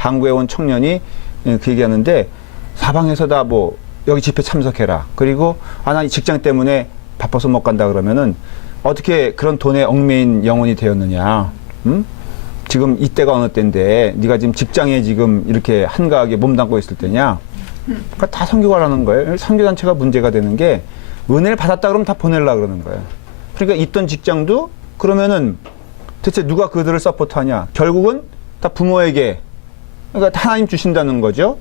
한국에 온 청년이 그 얘기하는데 사방에서 다 뭐 여기 집회 참석해라. 그리고 나 직장 때문에 바빠서 못 간다 그러면은 어떻게 그런 돈에 얽매인 영혼이 되었느냐. 응? 지금 이때가 어느 때인데 네가 지금 직장에 지금 이렇게 한가하게 몸담고 있을 때냐. 그러니까 다 선교가라는 거예요. 선교단체가 문제가 되는 게 은혜를 받았다 그러면 다 보내려고 그러는 거예요. 그러니까 있던 직장도 그러면은 대체 누가 그들을 서포트하냐. 결국은 다 부모에게 그러니까 하나님 주신다는 거죠.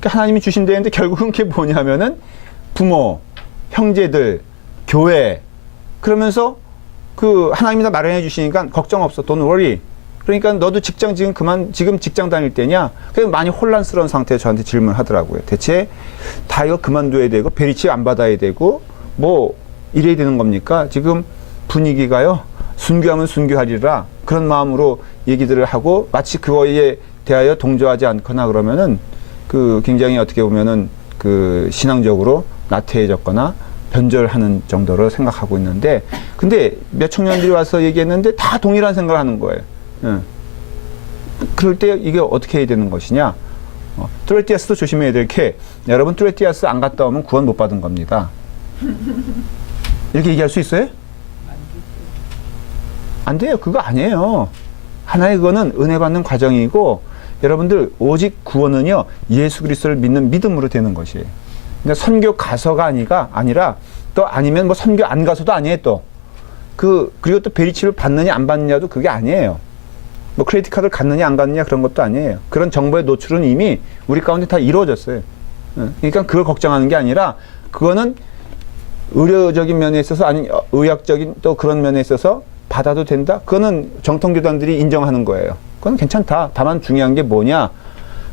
그러니까 하나님이 주신다는데 결국은 그게 뭐냐면은 부모, 형제들, 교회 그러면서 그 하나님이 다 마련해 주시니까 걱정 없어. Don't worry. 그러니까 너도 직장 지금 직장 다닐 때냐? 그래서 많이 혼란스러운 상태에서 저한테 질문하더라고요. 대체 다 이거 그만둬야 되고 베리치 안 받아야 되고 뭐 이래야 되는 겁니까? 지금 분위기가요. 순교하면 순교하리라 그런 마음으로 얘기들을 하고 마치 그거에 대하여 동조하지 않거나 그러면은 그 굉장히 어떻게 보면은 그 신앙적으로 나태해졌거나 변절하는 정도로 생각하고 있는데 근데 몇 청년들이 와서 얘기했는데 다 동일한 생각을 하는 거예요. 그럴 때 이게 어떻게 해야 되는 것이냐. 뚜레티아스도 조심해야 될 게 여러분 뚜레티아스 안 갔다 오면 구원 못 받은 겁니다. 이렇게 얘기할 수 있어요? 안 돼요. 그거 아니에요. 하나의 그거는 은혜 받는 과정이고 여러분들 오직 구원은요 예수 그리스도를 믿는 믿음으로 되는 것이에요. 그러니까 선교 가서가 아니라 또 아니면 뭐 선교 안 가서도 아니에요. 또 그리고 또 베리치를 받느냐 안 받느냐도 그게 아니에요. 뭐 크레디트 카드를 갖느냐 안 갖느냐 그런 것도 아니에요. 그런 정보의 노출은 이미 우리 가운데 다 이루어졌어요. 그러니까 그걸 걱정하는 게 아니라 그거는 의료적인 면에 있어서 아니 의학적인 또 그런 면에 있어서 받아도 된다? 그거는 정통교단들이 인정하는 거예요. 그건 괜찮다. 다만 중요한 게 뭐냐?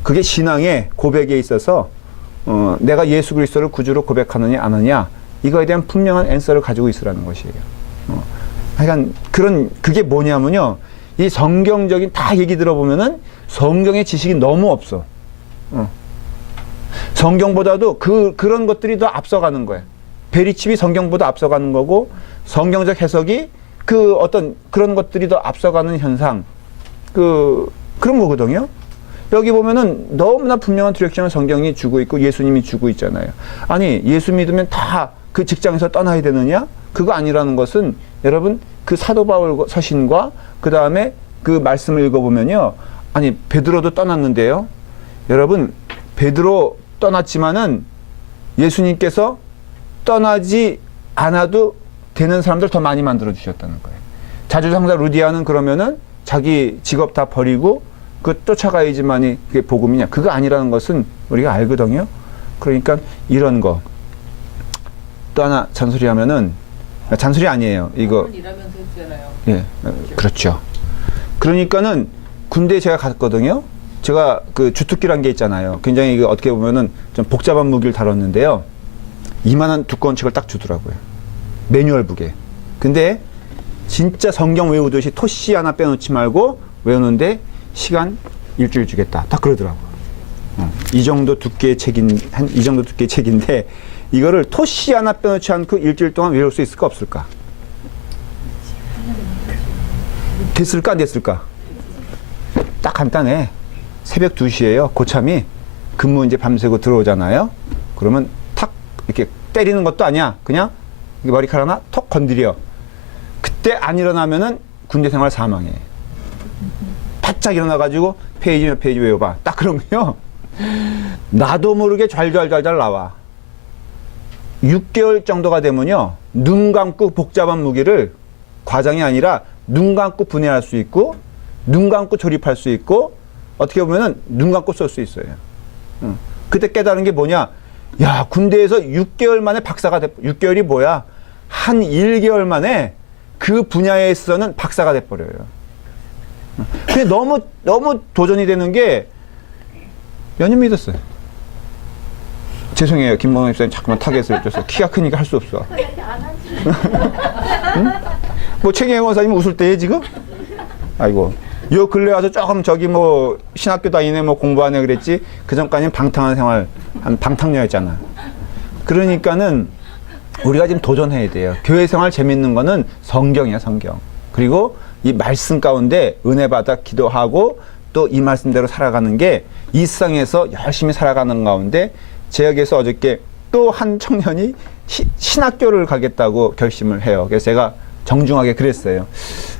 그게 신앙의 고백에 있어서 내가 예수 그리스도를 구주로 고백하느냐 안 하느냐 이거에 대한 분명한 앤서를 가지고 있으라는 것이에요. 그러니까 그게 뭐냐면요. 이 성경적인 다 얘기 들어보면은 성경의 지식이 너무 없어. 성경보다도 그런 것들이 더 앞서가는 거예요. 베리칩이 성경보다 앞서가는 거고 성경적 해석이 그 어떤 그런 것들이 더 앞서가는 현상 그런 거거든요. 여기 보면은 너무나 분명한 디렉션을 성경이 주고 있고 예수님이 주고 있잖아요. 아니 예수 믿으면 다 그 직장에서 떠나야 되느냐? 그거 아니라는 것은 여러분 그 사도 바울 서신과 그 다음에 그 말씀을 읽어보면요. 아니 베드로도 떠났는데요. 여러분 베드로 떠났지만은 예수님께서 떠나지 않아도 되는 사람들 더 많이 만들어 주셨다는 거예요. 자주상사 루디아는 그러면은 자기 직업 다 버리고 쫓아가야지만이 그게 복음이냐? 그거 아니라는 것은 우리가 알거든요. 그러니까 이런 거 또 하나 잔소리하면은 잔소리 아니에요. 이거 일하면서 했잖아요. 예, 그렇죠. 그러니까는 군대에 제가 갔거든요. 제가 그 주특기란 게 있잖아요. 굉장히 이거 어떻게 보면은 좀 복잡한 무기를 다뤘는데요. 이만한 두꺼운 책을 딱 주더라고요. 매뉴얼북에. 근데 진짜 성경 외우듯이 토시 하나 빼놓지 말고 외우는데 시간 일주일 주겠다. 딱 그러더라고요. 이 정도 두께의 이 정도 두께의 책인데 이거를 토시 하나 빼놓지 않고 일주일 동안 외울 수 있을까 없을까? 됐을까 안 됐을까? 딱 간단해. 새벽 2시에요. 고참이 근무 이제 밤새고 들어오잖아요. 그러면 탁 이렇게 때리는 것도 아니야. 그냥 머리카락 하나 톡 건드려. 그때 안 일어나면은 군대 생활 사망해. 바짝 일어나가지고 페이지 몇 페이지 외워봐. 딱 그러면요. 나도 모르게 잘잘잘잘 나와. 6개월 정도가 되면요. 눈 감고 복잡한 무기를 과장이 아니라 눈 감고 분해할 수 있고 눈 감고 조립할 수 있고 어떻게 보면은 눈 감고 쏠 수 있어요. 그때 깨달은 게 뭐냐? 야, 군대에서 6개월 만에 박사가 6개월이 뭐야? 한 1개월 만에 그 분야에서는 박사가 돼버려요. 근데 너무 도전이 되는 게 몇 년 믿었어요. 죄송해요. 김범호 입사님 자꾸만 타겟을 해줘서 키가 크니까 할 수 없어. 응? 뭐 최경영 원사님 웃을 때에 지금? 아이고. 요 근래 와서 조금 저기 뭐 신학교 다니네 뭐 공부하네 그랬지 그 전까지는 방탕한 생활 한 방탕녀였잖아. 그러니까는 우리가 지금 도전해야 돼요. 교회 생활 재밌는 거는 성경이야 성경. 그리고 이 말씀 가운데 은혜 받아 기도하고 또 이 말씀대로 살아가는 게 이 세상에서 열심히 살아가는 가운데 제역에서 어저께 또 한 청년이 신학교를 가겠다고 결심을 해요. 그래서 제가 정중하게 그랬어요.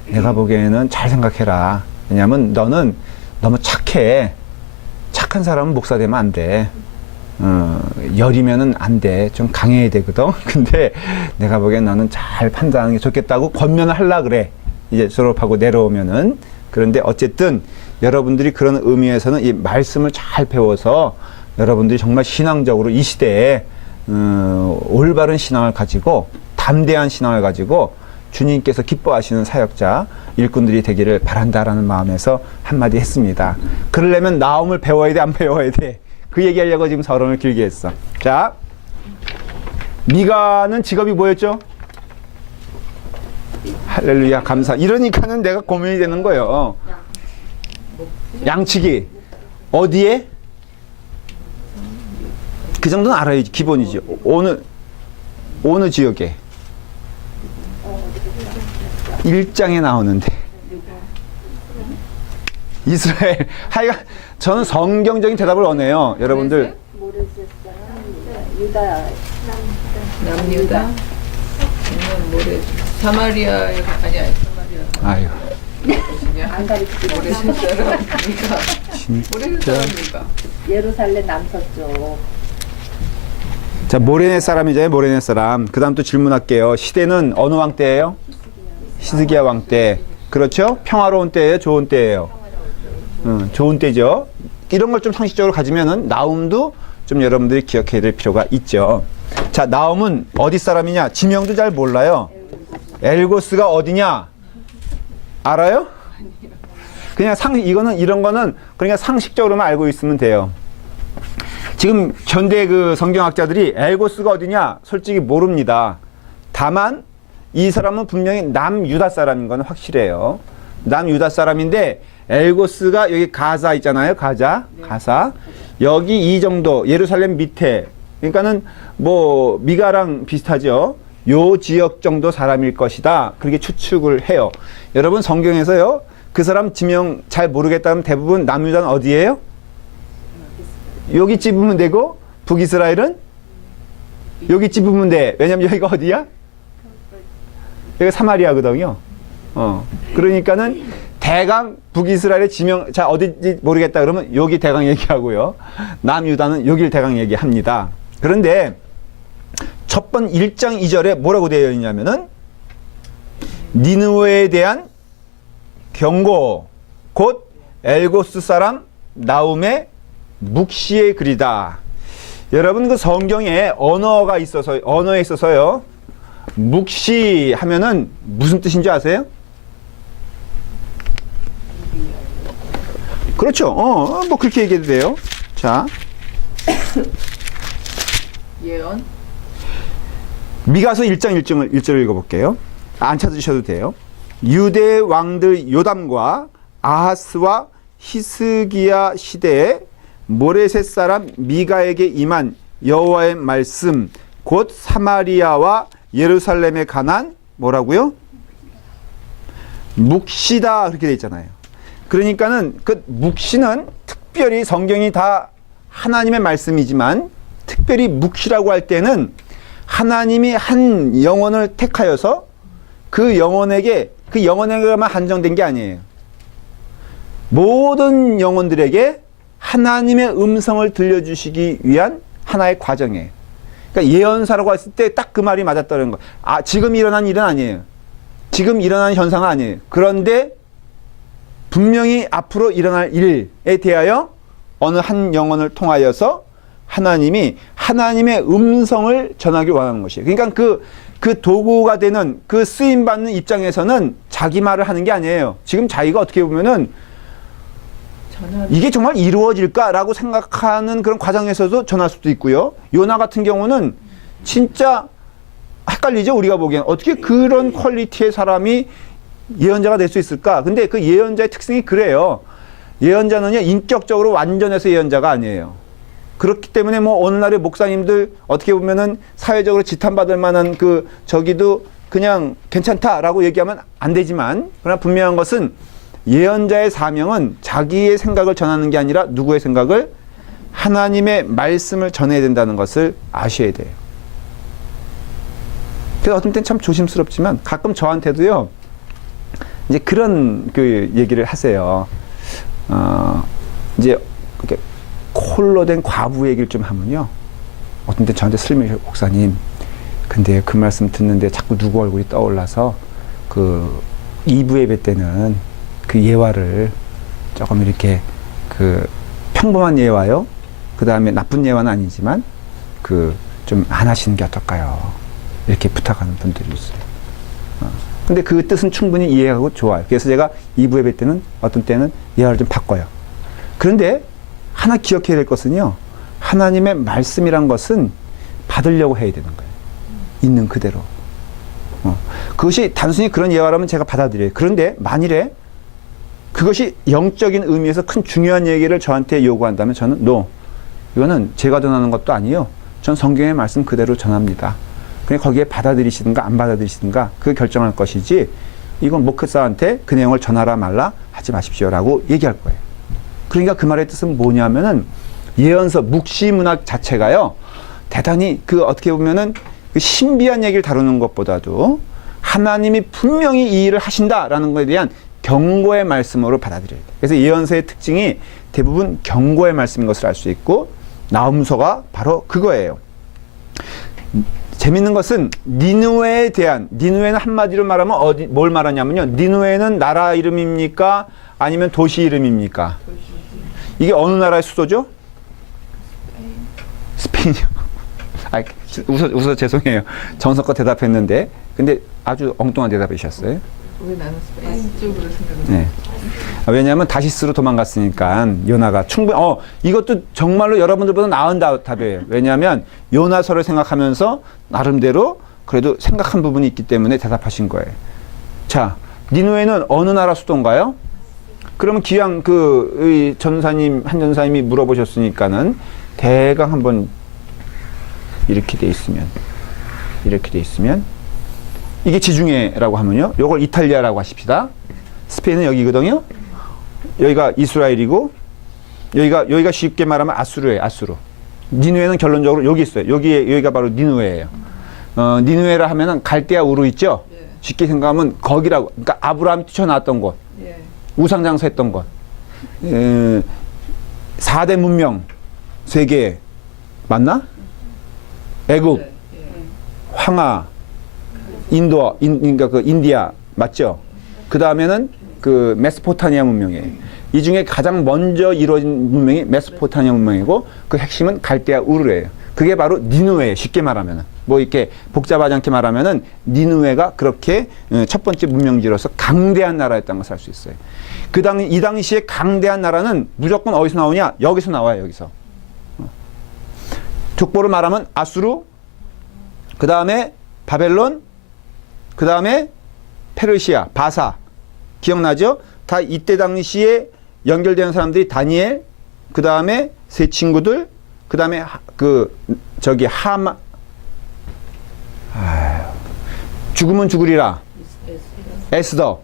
내가 보기에는 잘 생각해라. 왜냐하면 너는 너무 착해. 착한 사람은 목사 되면 안 돼. 열이면은 안 돼. 좀 강해야 되거든. 근데 내가 보기엔 너는 잘 판단하는 게 좋겠다고 권면을 하려고 그래. 이제 졸업하고 내려오면은. 그런데 어쨌든 여러분들이 그런 의미에서는 이 말씀을 잘 배워서 여러분들이 정말 신앙적으로 이 시대에 올바른 신앙을 가지고 담대한 신앙을 가지고 주님께서 기뻐하시는 사역자, 일꾼들이 되기를 바란다라는 마음에서 한마디 했습니다. 그러려면 나움을 배워야 돼, 안 배워야 돼? 그 얘기하려고 지금 서론을 길게 했어. 자, 미가는 직업이 뭐였죠? 할렐루야, 감사. 이러니까는 내가 고민이 되는 거예요. 양치기. 어디에? 그 정도는 알아야지. 기본이지. 어느 지역에? 1장에 나오는데. 이스라엘. 하여간 저는 성경적인 대답을 원해요. 여러분들. 유다. 남유다. 모레. 사마리아에 아니야. 아유. 안 가르치고 모레셋 사람이니까. 모레셋 사람이니까. 예루살렘 남서쪽. 자, 모레네 사람이잖아요. 모레네 사람. 그 다음 또 질문할게요. 시대는 어느 왕 때예요? 히스기야 왕 때. 그렇죠? 평화로운 때예요? 좋은 때예요? 좋은 때죠. 이런 걸 좀 상식적으로 가지면은 나움도 좀 여러분들이 기억해야 될 필요가 있죠. 자, 나움은 어디 사람이냐? 지명도 잘 몰라요. 엘고스가 어디냐? 알아요? 그냥 이런 거는 그러니까 상식적으로만 알고 있으면 돼요. 지금 현대 그 성경학자들이 엘고스가 어디냐? 솔직히 모릅니다. 다만 이 사람은 분명히 남유다 사람인 건 확실해요. 남유다 사람인데 엘고스가 여기 가사 있잖아요. 가사. 여기 이 정도 예루살렘 밑에. 그러니까는 뭐 미가랑 비슷하죠. 요 지역 정도 사람일 것이다. 그렇게 추측을 해요. 여러분 성경에서요. 그 사람 지명 잘 모르겠다면 대부분 남유다는 어디예요? 여기 찝으면 되고 북이스라엘은 여기 찝으면 돼. 왜냐면 여기가 어디야? 여기가 사마리아거든요. 그러니까는 대강 북이스라엘의 지명, 자, 어딘지 모르겠다 그러면 여기 대강 얘기하고요. 남유다는 여길 대강 얘기합니다. 그런데 첫 번 1장 2절에 뭐라고 되어 있냐면은 니느웨에 대한 경고, 곧 엘고스 사람 나움의 묵시의 글이다. 여러분 그 성경에 언어에 있어서요. 묵시 하면은 무슨 뜻인지 아세요? 그렇죠. 뭐 그렇게 얘기해도 돼요. 자. 예언. 미가서 1장 1절을 읽어볼게요. 안 찾으셔도 돼요. 유대 왕들 요담과 아하스와 히스기야 시대에 모레셋 사람 미가에게 임한 여호와의 말씀 곧 사마리아와 예루살렘에 관한 뭐라고요? 묵시다 그렇게 돼 있잖아요. 그러니까는 그 묵시는 특별히 성경이 다 하나님의 말씀이지만 특별히 묵시라고 할 때는 하나님이 한 영혼을 택하여서 그 영혼에게만 한정된 게 아니에요. 모든 영혼들에게 하나님의 음성을 들려주시기 위한 하나의 과정이에요. 그러니까 예언사라고 했을 때 딱 그 말이 맞았다는 거예요. 아, 지금 일어난 일은 아니에요. 지금 일어난 현상은 아니에요. 그런데 분명히 앞으로 일어날 일에 대하여 어느 한 영혼을 통하여서 하나님이 하나님의 음성을 전하기 원하는 것이에요. 그러니까 그 도구가 되는 그 쓰임받는 입장에서는 자기 말을 하는 게 아니에요. 지금 자기가 어떻게 보면은 이게 정말 이루어질까라고 생각하는 그런 과정에서도 전할 수도 있고요. 요나 같은 경우는 진짜 헷갈리죠. 우리가 보기엔 어떻게 그런 퀄리티의 사람이 예언자가 될 수 있을까? 근데 그 예언자의 특징이 그래요. 예언자는요, 인격적으로 완전해서 예언자가 아니에요. 그렇기 때문에 뭐 오늘날의 목사님들 어떻게 보면은 사회적으로 지탄받을 만한 저기도 그냥 괜찮다라고 얘기하면 안 되지만, 그러나 분명한 것은 예언자의 사명은 자기의 생각을 전하는 게 아니라 누구의 생각을? 하나님의 말씀을 전해야 된다는 것을 아셔야 돼요. 그래서 어떤 때는 참 조심스럽지만 가끔 저한테도요, 이제 그런 그 얘기를 하세요. 이제 이렇게 홀로 된 과부 얘기를 좀 하면요, 어떤 때 저한테 슬며시 목사님, 근데 그 말씀 듣는데 자꾸 누구 얼굴이 떠올라서 그 2부 예배 때는 그 예화를 조금 이렇게 그 평범한 예화요, 그 다음에 나쁜 예화는 아니지만 그 좀 안 하시는 게 어떨까요? 이렇게 부탁하는 분들이 있어요. 근데 그 뜻은 충분히 이해하고 좋아요. 그래서 제가 2부 예배 때는 어떤 때는 예화를 좀 바꿔요. 그런데 하나 기억해야 될 것은요, 하나님의 말씀이란 것은 받으려고 해야 되는 거예요. 있는 그대로. 그것이 단순히 그런 예화라면 제가 받아들여요. 그런데 만일에 그것이 영적인 의미에서 큰 중요한 얘기를 저한테 요구한다면 저는 no, 이거는 제가 전하는 것도 아니에요. 전 성경의 말씀 그대로 전합니다. 그냥 거기에 받아들이시든가 안 받아들이시든가 그 결정할 것이지, 이건 목회자한테 그 내용을 전하라 말라 하지 마십시오라고 얘기할 거예요. 그러니까 그 말의 뜻은 뭐냐면은 예언서 묵시문학 자체가요, 대단히 그 어떻게 보면은 그 신비한 얘기를 다루는 것보다도 하나님이 분명히 이 일을 하신다라는 것에 대한 경고의 말씀으로 받아들여야 돼요. 그래서 예언서의 특징이 대부분 경고의 말씀인 것을 알 수 있고, 나음서가 바로 그거예요. 재밌는 것은 니느웨에 대한, 니느웨는 한마디로 말하면 뭘 말하냐면요, 니느웨는 나라 이름입니까? 아니면 도시 이름입니까? 이게 어느 나라의 수도죠? 스페인이요. 아, 웃어 죄송해요. 정성껏 대답했는데, 근데 아주 엉뚱한 대답이셨어요. 왜 나는 스페인 쪽으로 생각을 네. 왜냐하면 다시스로 도망갔으니까 요나가 충분히 이것도 정말로 여러분들보다 나은 답이에요. 왜냐하면 요나서를 생각하면서 나름대로 그래도 생각한 부분이 있기 때문에 대답하신 거예요. 자, 니느웨는 어느 나라 수도인가요? 그러면 기왕 그 전사님, 한 전사님이 물어보셨으니까는 대강 한번 이렇게 돼 있으면 이게 지중해라고 하면요, 요걸 이탈리아라고 하십시다. 스페인은 여기거든요. 여기가 이스라엘이고, 여기가 쉽게 말하면 아수르예요. 아수르. 니느웨는 결론적으로 여기 있어요. 여기가 바로 니느웨예요. 니느웨라 하면은 갈대아 우르 있죠. 예. 쉽게 생각하면 거기라고. 그러니까 아브라함 뛰쳐나왔던 곳, 예. 우상장사했던 곳, 4대 문명 세계 맞나? 애국, 예. 황하, 그러니까 그 인디아 맞죠? 그 다음에는 그 메소포타미아 문명이에요. 이 중에 가장 먼저 이루어진 문명이 메소포타미아 문명이고, 그 핵심은 갈대아 우르예요. 그게 바로 니느웨예요. 쉽게 말하면은, 뭐 이렇게 복잡하지 않게 말하면은 니느웨가 그렇게 첫 번째 문명지로서 강대한 나라였다는 것을 알 수 있어요. 이 당시에 강대한 나라는 무조건 어디서 나오냐? 여기서 나와요. 여기서. 족보를 말하면 아수르, 그 다음에 바벨론, 그 다음에 페르시아, 바사. 기억나죠? 다 이때 당시에 연결되는 사람들이 다니엘, 그 다음에 세 친구들, 그 다음에 하마, 죽으면 죽으리라, 에스더,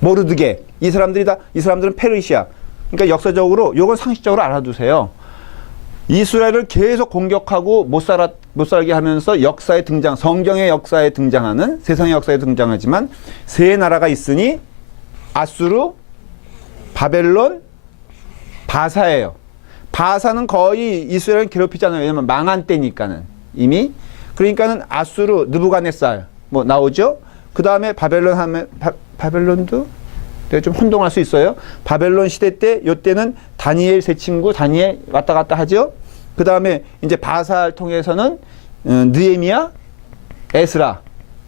모르드게. 이 사람들은 페르시아. 그러니까 역사적으로, 요건 상식적으로 알아두세요. 이스라엘을 계속 공격하고 못 살게 하면서 성경의 역사에 등장하는, 세상의 역사에 등장하지만 세 나라가 있으니 아수르, 바벨론, 바사예요. 바사는 거의 이스라엘을 괴롭히지 않아요. 왜냐면 망한 때니까는 이미. 그러니까는 아수르, 느부갓네살 뭐 나오죠. 그 다음에 바벨론 하면 바벨론도 내가 좀 혼동할 수 있어요. 바벨론 시대 때, 요때는 다니엘 세 친구, 다니엘 왔다 갔다 하죠. 그 다음에 이제 바사를 통해서는 느헤미야, 에스라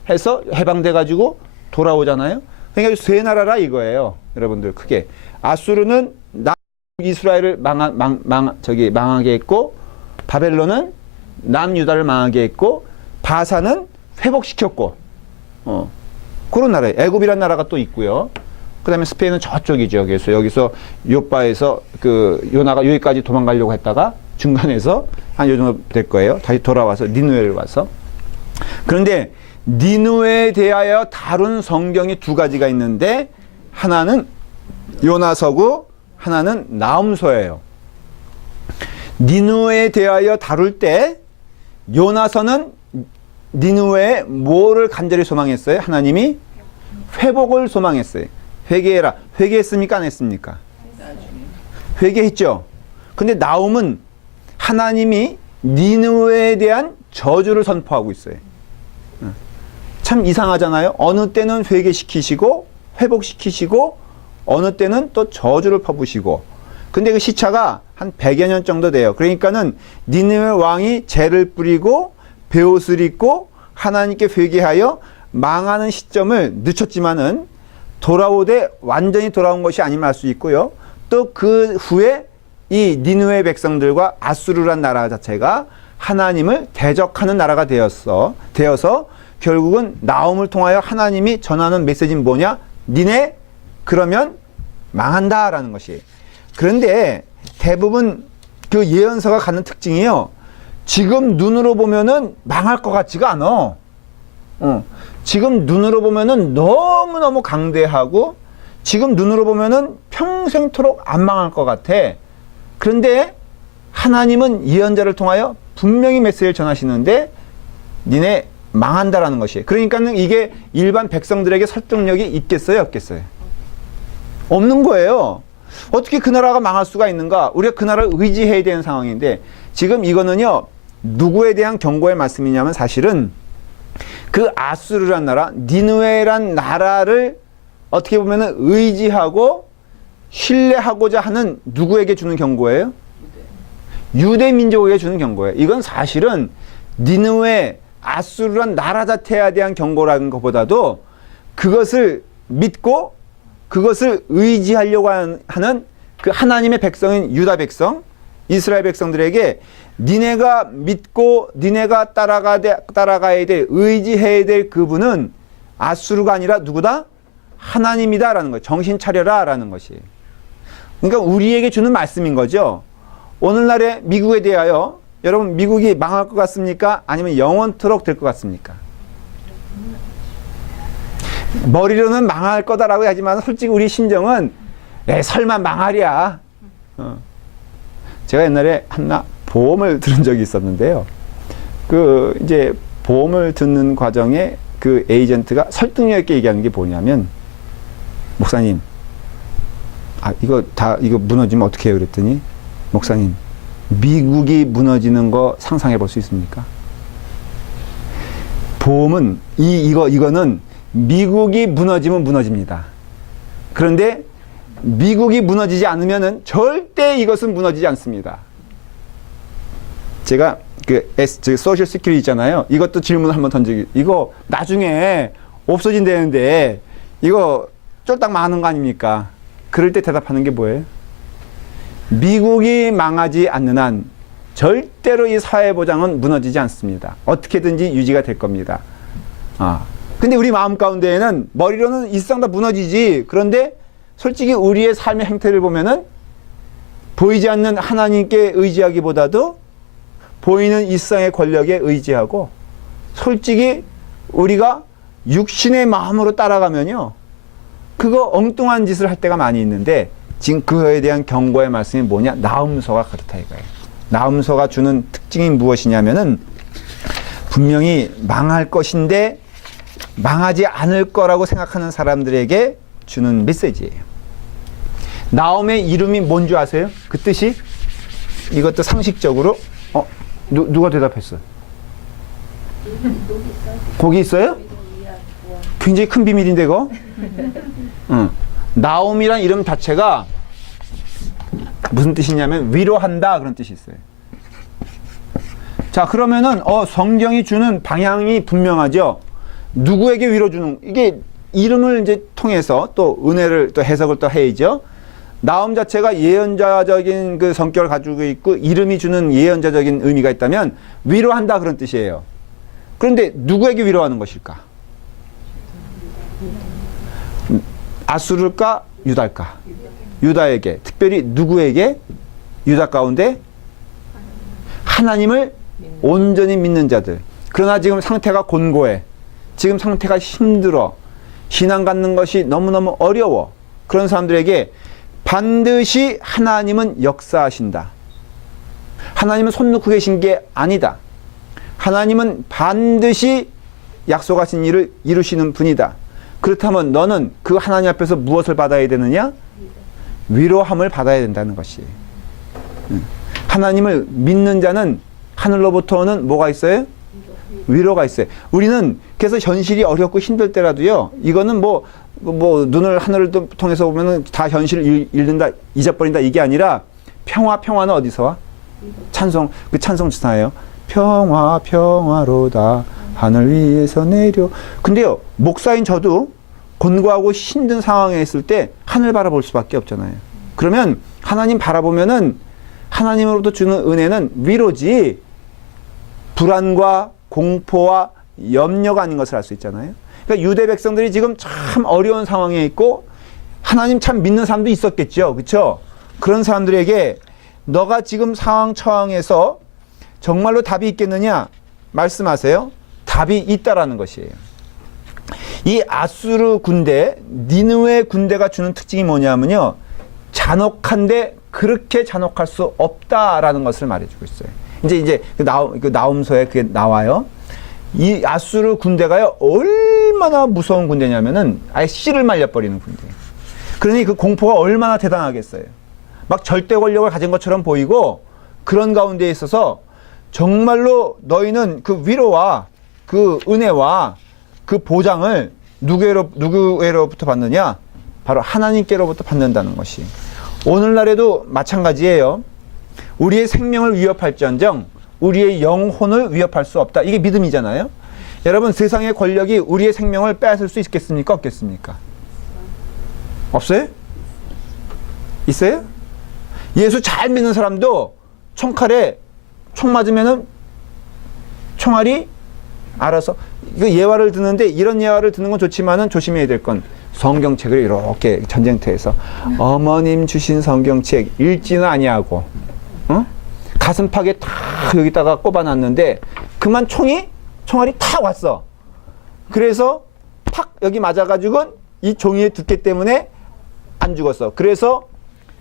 해서 해방돼가지고 돌아오잖아요. 그러니까 세 나라라 이거예요. 여러분들 크게. 아수르는 이스라엘을 망하게 했고, 바벨론은 남유다를 망하게 했고, 바사는 회복시켰고, 그런 나라예요. 애굽이라는 나라가 또 있고요. 그 다음에 스페인은 저쪽이죠. 그래서 여기서 요바에서 요나가 여기까지 도망가려고 했다가 중간에서 한 요 정도 될 거예요. 다시 돌아와서 니느웨를 와서. 그런데 니느웨에 대하여 다룬 성경이 두 가지가 있는데, 하나는 요나서고 하나는 나훔서예요. 니느웨에 대하여 다룰 때 요나서는 니느웨에 뭐를 간절히 소망했어요? 하나님이 회복을 소망했어요. 회개해라. 회개했습니까? 안 했습니까? 회개했죠. 근데 나훔은 하나님이 니느웨에 대한 저주를 선포하고 있어요. 참 이상하잖아요. 어느 때는 회개시키시고 회복시키시고 어느 때는 또 저주를 퍼부시고. 근데 그 시차가 한 100여 년 정도 돼요. 그러니까는 니느웨 왕이 죄를 뿌리고 베옷을 입고 하나님께 회개하여 망하는 시점을 늦췄지만은 돌아오되 완전히 돌아온 것이 아님을 알 수 있고요. 또 그 후에 이 니느웨 백성들과 아수르란 나라 자체가 하나님을 대적하는 나라가 되어서 결국은 나훔을 통하여 하나님이 전하는 메시지는 뭐냐? 니네 그러면 망한다라는 것이. 그런데 대부분 그 예언서가 갖는 특징이요. 지금 눈으로 보면은 망할 것 같지가 않아. 지금 눈으로 보면은 너무너무 강대하고 지금 눈으로 보면은 평생토록 안 망할 것 같아. 그런데 하나님은 예언자를 통하여 분명히 메시지를 전하시는데 니네 망한다라는 것이에요. 그러니까는 이게 일반 백성들에게 설득력이 있겠어요, 없겠어요? 없는 거예요. 어떻게 그 나라가 망할 수가 있는가? 우리가 그 나라를 의지해야 되는 상황인데 지금 이거는요, 누구에 대한 경고의 말씀이냐면 사실은 그 아수르란 나라, 니느웨란 나라를 어떻게 보면 의지하고 신뢰하고자 하는 누구에게 주는 경고예요? 유대 민족에게 주는 경고예요. 이건 사실은 니느웨, 아수르란 나라 자체에 대한 경고라는 것보다도 그것을 믿고 그것을 의지하려고 하는 그 하나님의 백성인 유다 백성, 이스라엘 백성들에게 니네가 믿고 니네가 따라가야 될, 의지해야 될 그분은 아수르가 아니라 누구다? 하나님이다라는 거예요. 정신 차려라 라는 것이. 그러니까 우리에게 주는 말씀인 거죠. 오늘날의 미국에 대하여 여러분 미국이 망할 것 같습니까? 아니면 영원토록 될 것 같습니까? 머리로는 망할 거다라고 하지만 솔직히 우리 심정은 설마 망하랴. 제가 옛날에 하나 보험을 들은 적이 있었는데요. 그 이제 보험을 듣는 과정에 그 에이전트가 설득력 있게 얘기하는 게 뭐냐면, 목사님, 이거 무너지면 어떻게 해요? 그랬더니, 목사님, 미국이 무너지는 거 상상해 볼 수 있습니까? 보험은 이거는 미국이 무너지면 무너집니다. 그런데 미국이 무너지지 않으면은 절대 이것은 무너지지 않습니다. 제가 소셜 시큐리티 있잖아요. 이것도 질문 한번 이거 나중에 없어진다는데 이거 쫄딱 망하는 거 아닙니까? 그럴 때 대답하는 게 뭐예요? 미국이 망하지 않는 한 절대로 이 사회보장은 무너지지 않습니다. 어떻게든지 유지가 될 겁니다. 근데 우리 마음 가운데에는 머리로는 일상 다 무너지지. 그런데 솔직히 우리의 삶의 행태를 보면은 보이지 않는 하나님께 의지하기보다도 보이는 일상의 권력에 의지하고, 솔직히 우리가 육신의 마음으로 따라가면요, 그거 엉뚱한 짓을 할 때가 많이 있는데, 지금 그거에 대한 경고의 말씀이 뭐냐? 나훔서가 그렇다 이거예요. 나훔서가 주는 특징이 무엇이냐면은 분명히 망할 것인데 망하지 않을 거라고 생각하는 사람들에게 주는 메시지예요. 나홈의 이름이 뭔지 아세요? 그 뜻이? 이것도 상식적으로 누가 대답했어? 거기 있어요? 굉장히 큰 비밀인데 그거? 나홈이란 이름 자체가 무슨 뜻이냐면 위로한다 그런 뜻이 있어요. 자, 그러면은 성경이 주는 방향이 분명하죠. 누구에게 위로 주는, 이게 이름을 이제 통해서 또 은혜를 또 해석을 또 해야죠. 나홈 자체가 예언자적인 그 성격을 가지고 있고 이름이 주는 예언자적인 의미가 있다면 위로한다 그런 뜻이에요. 그런데 누구에게 위로하는 것일까? 아수르일까? 유다일까? 유다에게. 특별히 누구에게? 유다 가운데 하나님을 온전히 믿는 자들. 그러나 지금 상태가 곤고해. 지금 상태가 힘들어. 신앙 갖는 것이 너무너무 어려워. 그런 사람들에게 반드시 하나님은 역사하신다. 하나님은 손 놓고 계신 게 아니다. 하나님은 반드시 약속하신 일을 이루시는 분이다. 그렇다면 너는 그 하나님 앞에서 무엇을 받아야 되느냐? 위로함을 받아야 된다는 것이에요. 하나님을 믿는 자는 하늘로부터 오는 뭐가 있어요? 위로가 있어요. 우리는 그래서 현실이 어렵고 힘들 때라도요, 이거는 뭐 눈을 하늘을 통해서 보면은 다 현실을 잃는다, 잊어버린다, 이게 아니라 평화는 어디서 와? 찬송, 그 찬송 주사예요. 평화로다 하늘 위에서 내려. 근데요, 목사인 저도 곤고하고 힘든 상황에 있을 때 하늘 바라볼 수밖에 없잖아요. 그러면 하나님 바라보면은 하나님으로부터 주는 은혜는 위로지 불안과 공포와 염려가 아닌 것을 알 수 있잖아요. 그러니까 유대 백성들이 지금 참 어려운 상황에 있고 하나님 참 믿는 사람도 있었겠죠. 그렇죠? 그런 사람들에게 너가 지금 처항에서 정말로 답이 있겠느냐? 말씀하세요. 답이 있다라는 것이에요. 이 아수르 군대, 니느웨 군대가 주는 특징이 뭐냐면요, 잔혹한데 그렇게 잔혹할 수 없다라는 것을 말해주고 있어요. 이제 그 나움서에 그게 나와요. 이 아수르 군대가요, 얼마나 무서운 군대냐면은 아예 씨를 말려버리는 군대예요. 그러니 그 공포가 얼마나 대단하겠어요. 막 절대 권력을 가진 것처럼 보이고, 그런 가운데에 있어서 정말로 너희는 그 위로와 그 은혜와 그 보장을 누구로부터 받느냐? 바로 하나님께로부터 받는다는 것이. 오늘날에도 마찬가지예요. 우리의 생명을 위협할지언정 우리의 영혼을 위협할 수 없다. 이게 믿음이잖아요. 여러분, 세상의 권력이 우리의 생명을 빼앗을 수 있겠습니까? 없겠습니까? 없어요? 있어요? 예수 잘 믿는 사람도 총칼에 총 맞으면은 총알이 알아서, 이거 예화를 듣는데 이런 예화를 듣는 건 좋지만은 조심해야 될 건, 성경책을 이렇게 전쟁터에서 어머님 주신 성경책 읽지는 아니하고, 가슴팍에 탁 여기다가 꼽아놨는데 그만 총알이 탁 왔어. 그래서 탁 여기 맞아가지고 이 종이에 듣기 때문에 안 죽었어. 그래서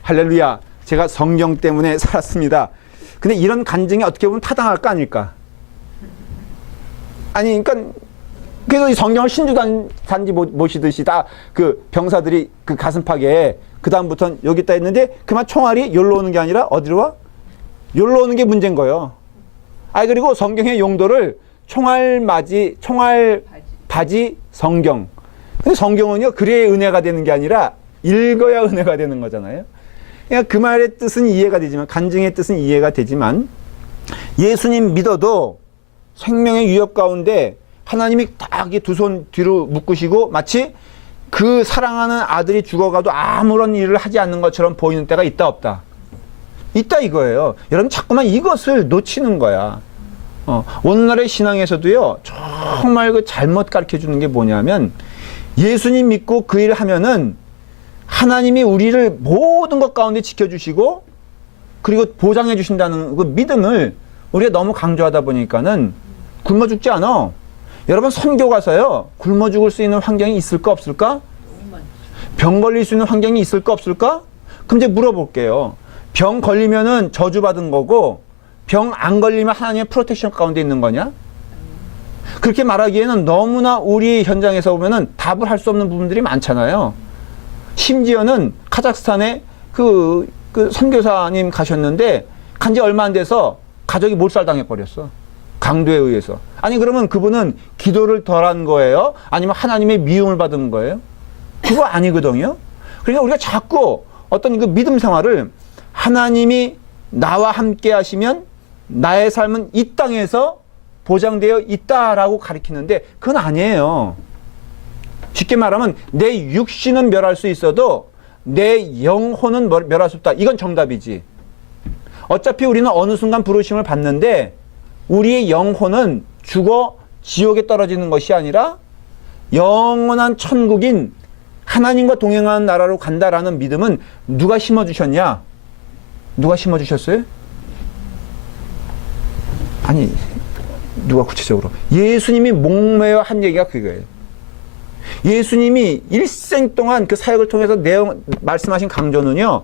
할렐루야, 제가 성경 때문에 살았습니다. 근데 이런 간증이 어떻게 보면 타당할까 아닐까? 아니, 그러니까 그래서 이 성경을 신주단지 모시듯이 다 그 병사들이 그 가슴팍에 그 다음부터는 여기다 했는데 그만 총알이 여기로 오는 게 아니라 어디로 와? 여기로 오는 게 문제인 거예요. 그리고 성경의 용도를 총알 바지 성경. 근데 성경은요, 그래야 은혜가 되는 게 아니라 읽어야 은혜가 되는 거잖아요. 그러니까 그 말의 뜻은 이해가 되지만, 간증의 뜻은 이해가 되지만, 예수님 믿어도 생명의 위협 가운데 하나님이 딱 두 손 뒤로 묶으시고 마치 그 사랑하는 아들이 죽어가도 아무런 일을 하지 않는 것처럼 보이는 때가 있다 없다? 있다 이거예요. 여러분, 자꾸만 이것을 놓치는 거야. 오늘날의 신앙에서도요, 정말 그 잘못 가르쳐 주는 게 뭐냐면, 예수님 믿고 그 일을 하면은 하나님이 우리를 모든 것 가운데 지켜주시고 그리고 보장해 주신다는 그 믿음을 우리가 너무 강조하다 보니까는 굶어 죽지 않아. 여러분, 선교 가서요, 굶어 죽을 수 있는 환경이 있을까 없을까? 병 걸릴 수 있는 환경이 있을까 없을까? 그럼 이제 물어볼게요. 병 걸리면은 저주받은 거고 병 안 걸리면 하나님의 프로텍션 가운데 있는 거냐? 그렇게 말하기에는 너무나 우리 현장에서 보면은 답을 할 수 없는 부분들이 많잖아요. 심지어는 카자흐스탄에 그 선교사님 가셨는데 간지 얼마 안 돼서 가족이 몰살당해 버렸어. 강도에 의해서. 아니, 그러면 그분은 기도를 덜한 거예요? 아니면 하나님의 미움을 받은 거예요? 그거 아니거든요. 그러니까 우리가 자꾸 어떤 그 믿음 생활을, 하나님이 나와 함께 하시면 나의 삶은 이 땅에서 보장되어 있다라고 가리키는데 그건 아니에요. 쉽게 말하면 내 육신은 멸할 수 있어도 내 영혼은 멸할 수 없다. 이건 정답이지. 어차피 우리는 어느 순간 부르심을 받는데 우리의 영혼은 죽어 지옥에 떨어지는 것이 아니라 영원한 천국인 하나님과 동행하는 나라로 간다라는 믿음은 누가 심어주셨냐? 누가 심어주셨어요? 아니, 누가 구체적으로? 예수님이 목매어 한 얘기가 그거예요. 예수님이 일생 동안 그 사역을 통해서 말씀하신 강조는요,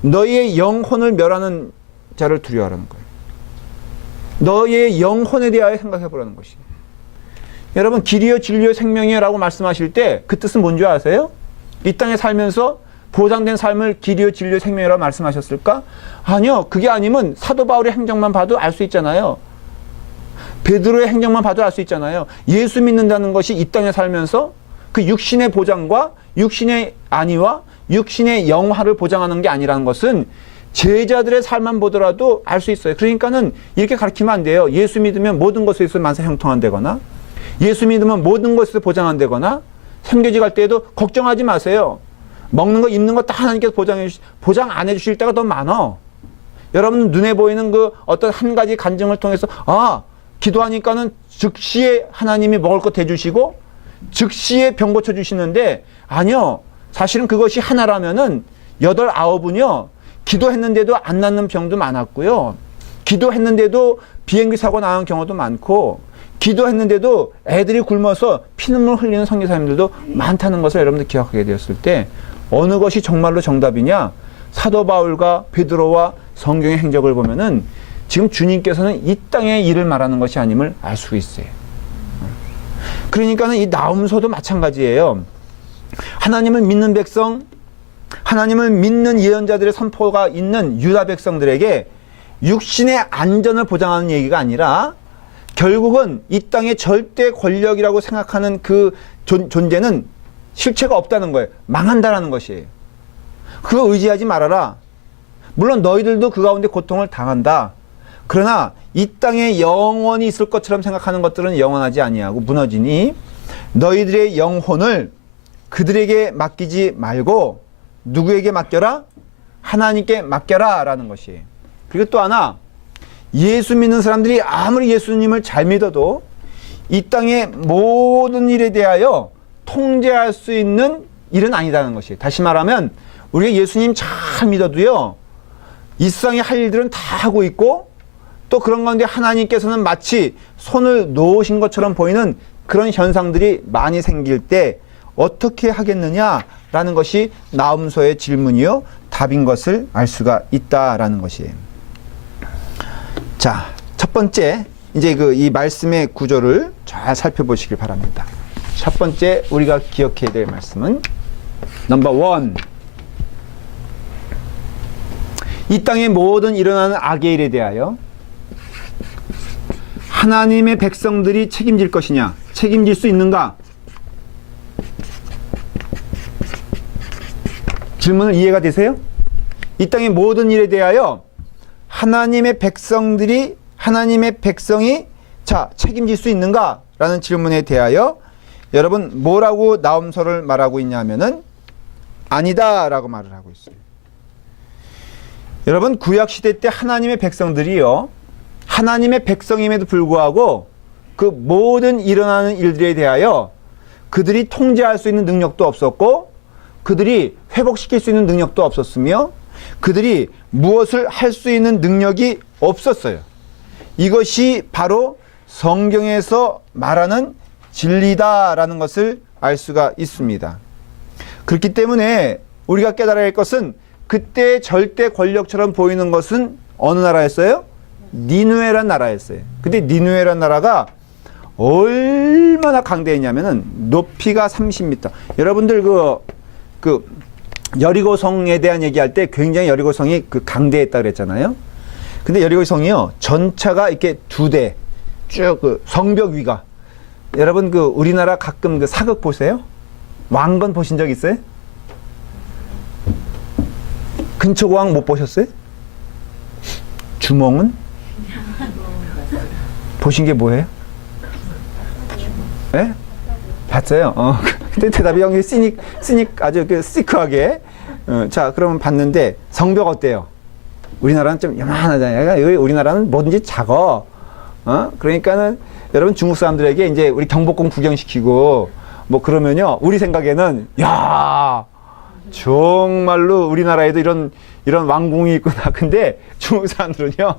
너희의 영혼을 멸하는 자를 두려워하라는 거예요. 너희의 영혼에 대하여 생각해 보라는 것이에요. 여러분, 길이요 진리요 생명이요라고 말씀하실 때 그 뜻은 뭔지 아세요? 이 땅에 살면서 보장된 삶을 길이요 진리요 생명이라고 말씀하셨을까? 아니요. 그게 아니면 사도 바울의 행적만 봐도 알 수 있잖아요. 베드로의 행적만 봐도 알 수 있잖아요. 예수 믿는다는 것이 이 땅에 살면서 그 육신의 보장과 육신의 안위와 육신의 영화를 보장하는 게 아니라는 것은 제자들의 삶만 보더라도 알 수 있어요. 그러니까는 이렇게 가르치면 안 돼요. 예수 믿으면 모든 것에서 만사 형통한다거나, 예수 믿으면 모든 것에서 보장한다거나, 선교지 갈 때에도 걱정하지 마세요. 먹는 거, 입는 거 다 하나님께서 보장 안 해주실 때가 더 많아. 여러분 눈에 보이는 그 어떤 한 가지 간증을 통해서 기도하니까는 즉시에 하나님이 먹을 거 대주시고 즉시에 병 고쳐주시는데, 아니요. 사실은 그것이 하나라면은 8, 9은요. 기도했는데도 안 낫는 병도 많았고요. 기도했는데도 비행기 사고 나는 경우도 많고, 기도했는데도 애들이 굶어서 피눈물 흘리는 선교사님들도 많다는 것을 여러분들 기억하게 되었을 때, 어느 것이 정말로 정답이냐? 사도 바울과 베드로와 성경의 행적을 보면은 지금 주님께서는 이 땅의 일을 말하는 것이 아님을 알 수 있어요. 그러니까는 이 나음서도 마찬가지예요. 하나님을 믿는 백성, 하나님을 믿는 예언자들의 선포가 있는 유다 백성들에게 육신의 안전을 보장하는 얘기가 아니라, 결국은 이 땅의 절대 권력이라고 생각하는 그 존재는 실체가 없다는 거예요. 망한다라는 것이에요. 그거 의지하지 말아라. 물론 너희들도 그 가운데 고통을 당한다. 그러나 이 땅에 영원히 있을 것처럼 생각하는 것들은 영원하지 아니하고 무너지니, 너희들의 영혼을 그들에게 맡기지 말고 누구에게 맡겨라? 하나님께 맡겨라 라는 것이에요. 그리고 또 하나, 예수 믿는 사람들이 아무리 예수님을 잘 믿어도 이 땅의 모든 일에 대하여 통제할 수 있는 일은 아니다는 것이에요. 다시 말하면 우리가 예수님 잘 믿어도요, 이 세상에 할 일들은 다 하고 있고, 또 그런 가운데 하나님께서는 마치 손을 놓으신 것처럼 보이는 그런 현상들이 많이 생길 때 어떻게 하겠느냐라는 것이 나음서의 질문이요, 답인 것을 알 수가 있다라는 것이에요. 자, 첫 번째, 이제 이 말씀의 구조를 잘 살펴보시길 바랍니다. 첫 번째 우리가 기억해야 될 말씀은 넘버 1. 이 땅의 모든 일어나는 악의 일에 대하여 하나님의 백성들이 책임질 것이냐, 책임질 수 있는가? 질문을 이해가 되세요? 이 땅의 모든 일에 대하여 하나님의 백성이 책임질 수 있는가? 라는 질문에 대하여 여러분 뭐라고 나음서를 말하고 있냐면은 아니다 라고 말을 하고 있어요. 여러분 구약시대 때 하나님의 백성들이요, 하나님의 백성임에도 불구하고 그 모든 일어나는 일들에 대하여 그들이 통제할 수 있는 능력도 없었고, 그들이 회복시킬 수 있는 능력도 없었으며, 그들이 무엇을 할 수 있는 능력이 없었어요. 이것이 바로 성경에서 말하는 진리다라는 것을 알 수가 있습니다. 그렇기 때문에 우리가 깨달아야 할 것은, 그때 절대 권력처럼 보이는 것은 어느 나라였어요? 니누에란 나라였어요. 근데 니누에란 나라가 얼마나 강대했냐면은 높이가 30m. 여러분들 그 여리고성에 대한 얘기할 때 굉장히 여리고성이 강대했다 그랬잖아요. 근데 여리고성이요, 전차가 이렇게 2대 쭉 성벽 위가, 여러분 우리나라 가끔 사극 보세요? 왕건 보신 적 있어요? 근초고왕 못 보셨어요? 주몽은? 보신 게 뭐예요? 예? 봤어요? 근데 대답이 형이 아주 시크하게. 자, 그러면 봤는데 성벽 어때요? 우리나라는 좀 요만하잖아요. 우리나라는 뭐든지 작어. 그러니까는 여러분 중국 사람들에게 이제 우리 경복궁 구경시키고 뭐 그러면요, 우리 생각에는 야, 정말로 우리나라에도 이런 왕궁이 있구나. 근데 중국 사람들은요,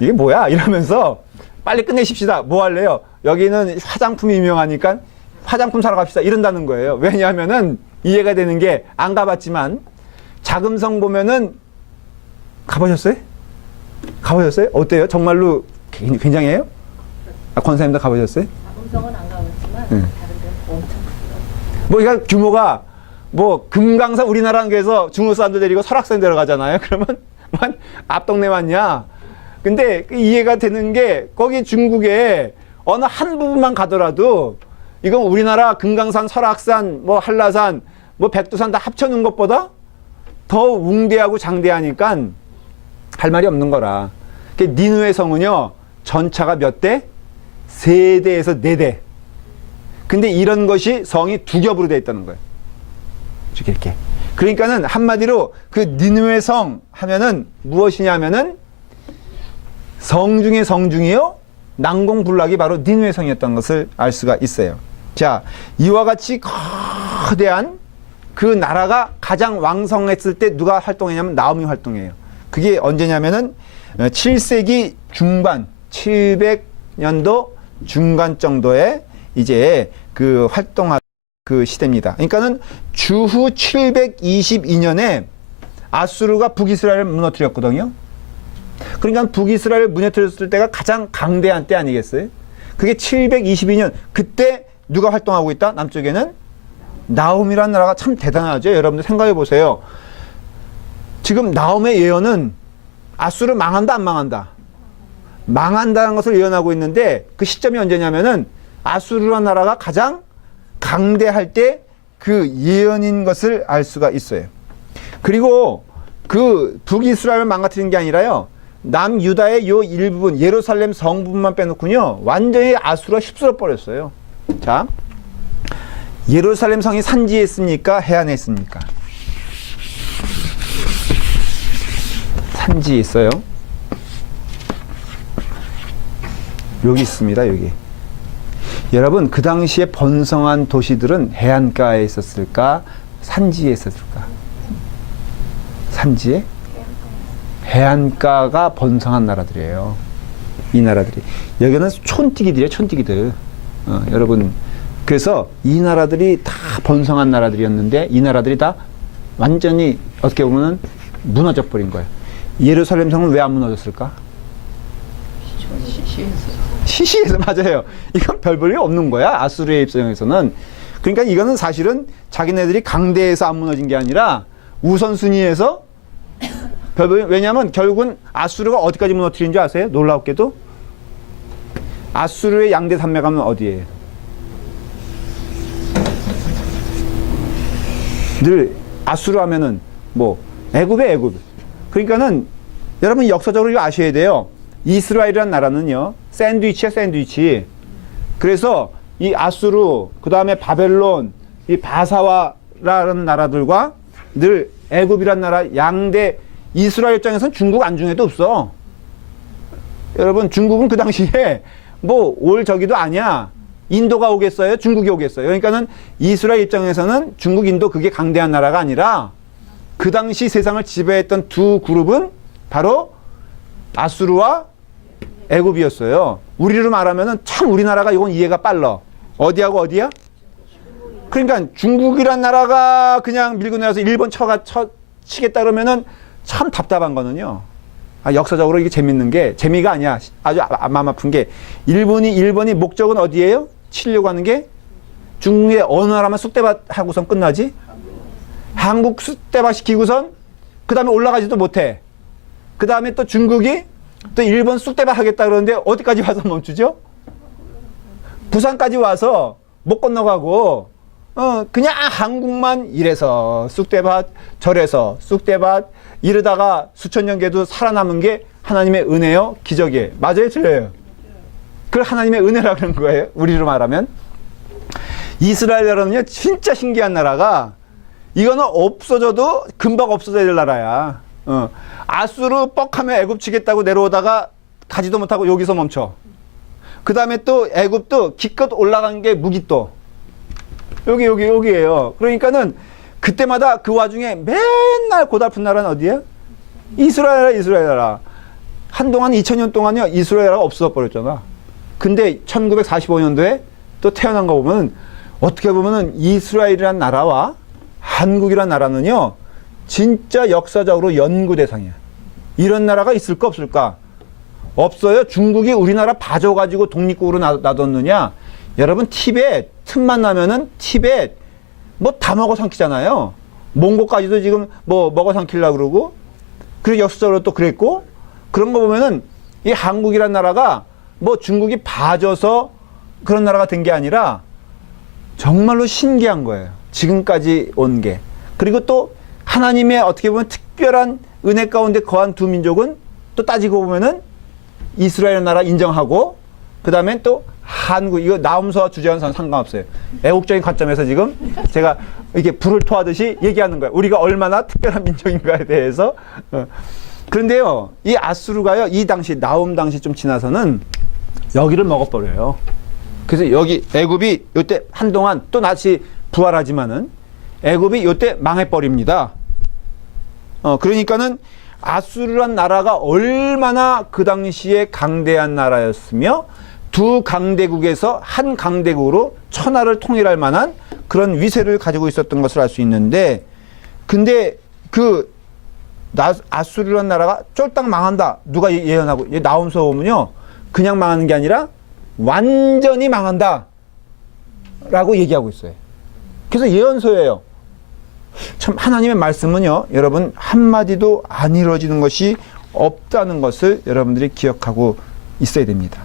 이게 뭐야? 이러면서 빨리 끝내십시다. 뭐 할래요? 여기는 화장품이 유명하니까 화장품 사러 갑시다 이런다는 거예요. 왜냐하면은 이해가 되는 게 안 가봤지만 자금성 보면은 가보셨어요? 가보셨어요? 어때요? 정말로 굉장해요? 권사님도 가보셨어요? 자금성은 안 가봤지만 응. 다른 데는 엄청 크더라고요. 뭐 이거 규모가 뭐 금강산 우리나라 한국에서 중국 사람들 데리고 설악산 데려가잖아요. 그러면 만 앞 동네 맞냐? 근데 이해가 되는 게 거기 중국에 어느 한 부분만 가더라도 이건 우리나라 금강산, 설악산, 뭐 한라산, 뭐 백두산 다 합쳐놓은 것보다 더 웅대하고 장대하니까 할 말이 없는 거라. 니누의 성은요 전차가 몇 대? 3대에서 4대. 근데 이런 것이 성이 두 겹으로 되어 있다는 거예요. 이렇게. 그러니까는 한마디로 그 니누의 성 하면은 무엇이냐 하면은 성 중에 성 중이요 난공불락이 바로 니누의 성이었던 것을 알 수가 있어요. 자, 이와 같이 거대한 그 나라가 가장 왕성했을 때 누가 활동했냐면 나오미 활동해요. 그게 언제냐면은 7세기 중반 700년도 중간 정도에 이제 그 활동한 그 시대입니다. 그러니까는 주후 722년에 아수르가 북이스라엘을 무너뜨렸거든요. 그러니까 북이스라엘을 무너뜨렸을 때가 가장 강대한 때 아니겠어요? 그게 722년. 그때 누가 활동하고 있다? 남쪽에는 나홈이라는 나라가 참 대단하죠. 여러분들 생각해 보세요. 지금 나홈의 예언은 아수르 망한다 안 망한다? 망한다는 것을 예언하고 있는데 그 시점이 언제냐면은 아수르라는 나라가 가장 강대할 때 그 예언인 것을 알 수가 있어요. 그리고 그 북이스라엘을 망가뜨린 게 아니라요. 남유다의 요 일부분 예루살렘 성 부분만 빼놓고요. 완전히 아수르가 휩쓸어 버렸어요. 자, 예루살렘 성이 산지에 있습니까? 해안에 있습니까? 산지에 있어요. 여기 있습니다. 여기. 여러분 그 당시에 번성한 도시들은 해안가에 있었을까? 산지에 있었을까? 산지에? 해안가가 번성한 나라들이에요. 이 나라들이. 여기는 촌뛰기들이에요. 촌뛰기들. 여러분 그래서 이 나라들이 다 번성한 나라들이었는데 이 나라들이 다 완전히 어떻게 보면 무너져 버린 거예요. 예루살렘 성은 왜 안 무너졌을까? 시시해서 맞아요. 이건 별 볼일 없는 거야. 아수르의 입장에서는. 그러니까 이거는 사실은 자기네들이 강대해서 안 무너진 게 아니라 우선순위에서 별 볼일. 왜냐하면 결국은 아수르가 어디까지 무너뜨린 줄 아세요? 놀랍게도 아수르의 양대 산맥하면 어디예요? 늘 아수르 하면은 뭐 애굽에 애굽. 그러니까는 여러분 역사적으로 이거 아셔야 돼요. 이스라엘이라는 나라는요 샌드위치야 샌드위치. 그래서 이 아수르 그 다음에 바벨론 이 바사와라는 나라들과 늘 애굽이라는 나라 양대. 이스라엘 입장에서는 중국 안중에도 없어. 여러분 중국은 그 당시에 뭐 올 저기도 아니야. 인도가 오겠어요? 중국이 오겠어요? 그러니까는 이스라엘 입장에서는 중국, 인도 그게 강대한 나라가 아니라 그 당시 세상을 지배했던 두 그룹은 바로 아수르와 애굽이었어요. 우리로 말하면은 참 우리나라가 이건 이해가 빨라. 어디하고 어디야? 그러니까 중국이란 나라가 그냥 밀고 내려서 일본 치겠다 그러면은 참 답답한 거는요. 역사적으로 이게 재밌는 게 재미가 아니야. 아주 마음 아픈 게 일본이 목적은 어디예요? 치려고 하는 게 중국의 어느 나라만 쑥대밭 하고선 끝나지? 한국 쑥대밭 시키고선 그 다음에 올라가지도 못해. 그 다음에 또 중국이 또 일본 쑥대밭 하겠다 그러는데 어디까지 와서 멈추죠? 부산까지 와서 못 건너가고 그냥 한국만 이래서 쑥대밭 저래서 쑥대밭 이러다가 수천 년 계도 살아남은 게 하나님의 은혜요? 기적이에요. 맞아요? 틀려요? 그걸 하나님의 은혜라 그런 거예요. 우리로 말하면. 이스라엘 나라는요 진짜 신기한 나라가 이거는 없어져도 금방 없어져야 될 나라야. 아수르 뻑하면 애굽 치겠다고 내려오다가 가지도 못하고 여기서 멈춰. 그 다음에 또 애굽도 기껏 올라간 게 무기또. 여기에요. 그러니까는 그때마다 그 와중에 맨날 고달픈 나라는 어디야? 이스라엘 나라. 한동안 2000년 동안요 이스라엘 나라가 없어져 버렸잖아. 근데 1945년도에 또 태어난 거 보면 어떻게 보면은 이스라엘이란 나라와 한국이란 나라는요, 진짜 역사적으로 연구 대상이야. 이런 나라가 있을까 없을까? 없어요. 중국이 우리나라 봐줘가지고 독립국으로 놔뒀느냐? 여러분, 티벳 틈만 나면은 티벳 뭐 다 먹어 삼키잖아요. 몽고까지도 지금 뭐 먹어 삼키려고 그러고, 그리고 역사적으로 또 그랬고, 그런 거 보면은 이 한국이란 나라가 뭐 중국이 봐줘서 그런 나라가 된 게 아니라 정말로 신기한 거예요. 지금까지 온 게. 그리고 또 하나님의 어떻게 보면 특별한 은혜 가운데 거한 두 민족은 또 따지고 보면은 이스라엘 나라 인정하고, 그 다음에 또 한국, 이거 나움서와 주제와는 상관없어요. 애국적인 관점에서 지금 제가 이렇게 불을 토하듯이 얘기하는 거예요. 우리가 얼마나 특별한 민족인가에 대해서. 그런데요, 이 아수르가요, 이 당시, 나움 당시 좀 지나서는 여기를 먹어버려요. 그래서 여기 애굽이 이때 한동안 또 다시 부활하지만은 애굽이 이때 망해버립니다. 그러니까는 아수르란 나라가 얼마나 그 당시에 강대한 나라였으며 두 강대국에서 한 강대국으로 천하를 통일할 만한 그런 위세를 가지고 있었던 것을 알 수 있는데, 근데 그 아수르란 나라가 쫄딱 망한다. 누가 예언하고, 나움서 보면요, 그냥 망하는 게 아니라 완전히 망한다 라고 얘기하고 있어요. 그래서 예언서예요. 참 하나님의 말씀은요, 여러분, 한마디도 안 이루어지는 것이 없다는 것을 여러분들이 기억하고 있어야 됩니다.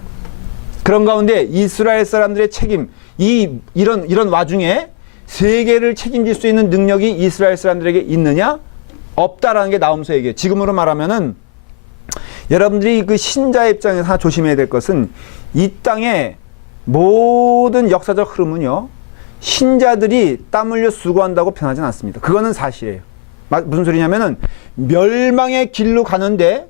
그런 가운데 이스라엘 사람들의 책임, 이런 와중에 세계를 책임질 수 있는 능력이 이스라엘 사람들에게 있느냐? 없다라는 게 나움서 얘기예요. 지금으로 말하면은 여러분들이 그 신자의 입장에서 하나 조심해야 될 것은, 이 땅의 모든 역사적 흐름은요, 신자들이 땀 흘려 수고한다고 변하지는 않습니다. 그거는 사실이에요. 무슨 소리냐면은 멸망의 길로 가는데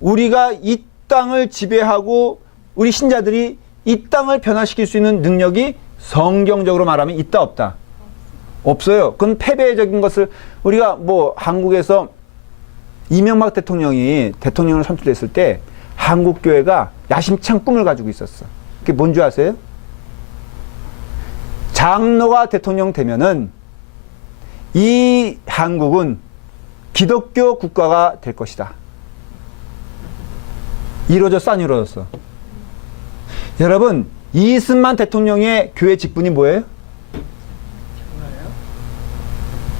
우리가 이 땅을 지배하고 우리 신자들이 이 땅을 변화시킬 수 있는 능력이 성경적으로 말하면 있다 없다? 없어요. 그건 패배적인 것을, 우리가 뭐 한국에서 이명박 대통령이 대통령을 선출됐을 때 한국교회가 야심찬 꿈을 가지고 있었어. 그게 뭔 줄 아세요? 장로가 대통령 되면은 이 한국은 기독교 국가가 될 것이다. 이루어졌어, 안 이루어졌어? 여러분, 이승만 대통령의 교회 직분이 뭐예요?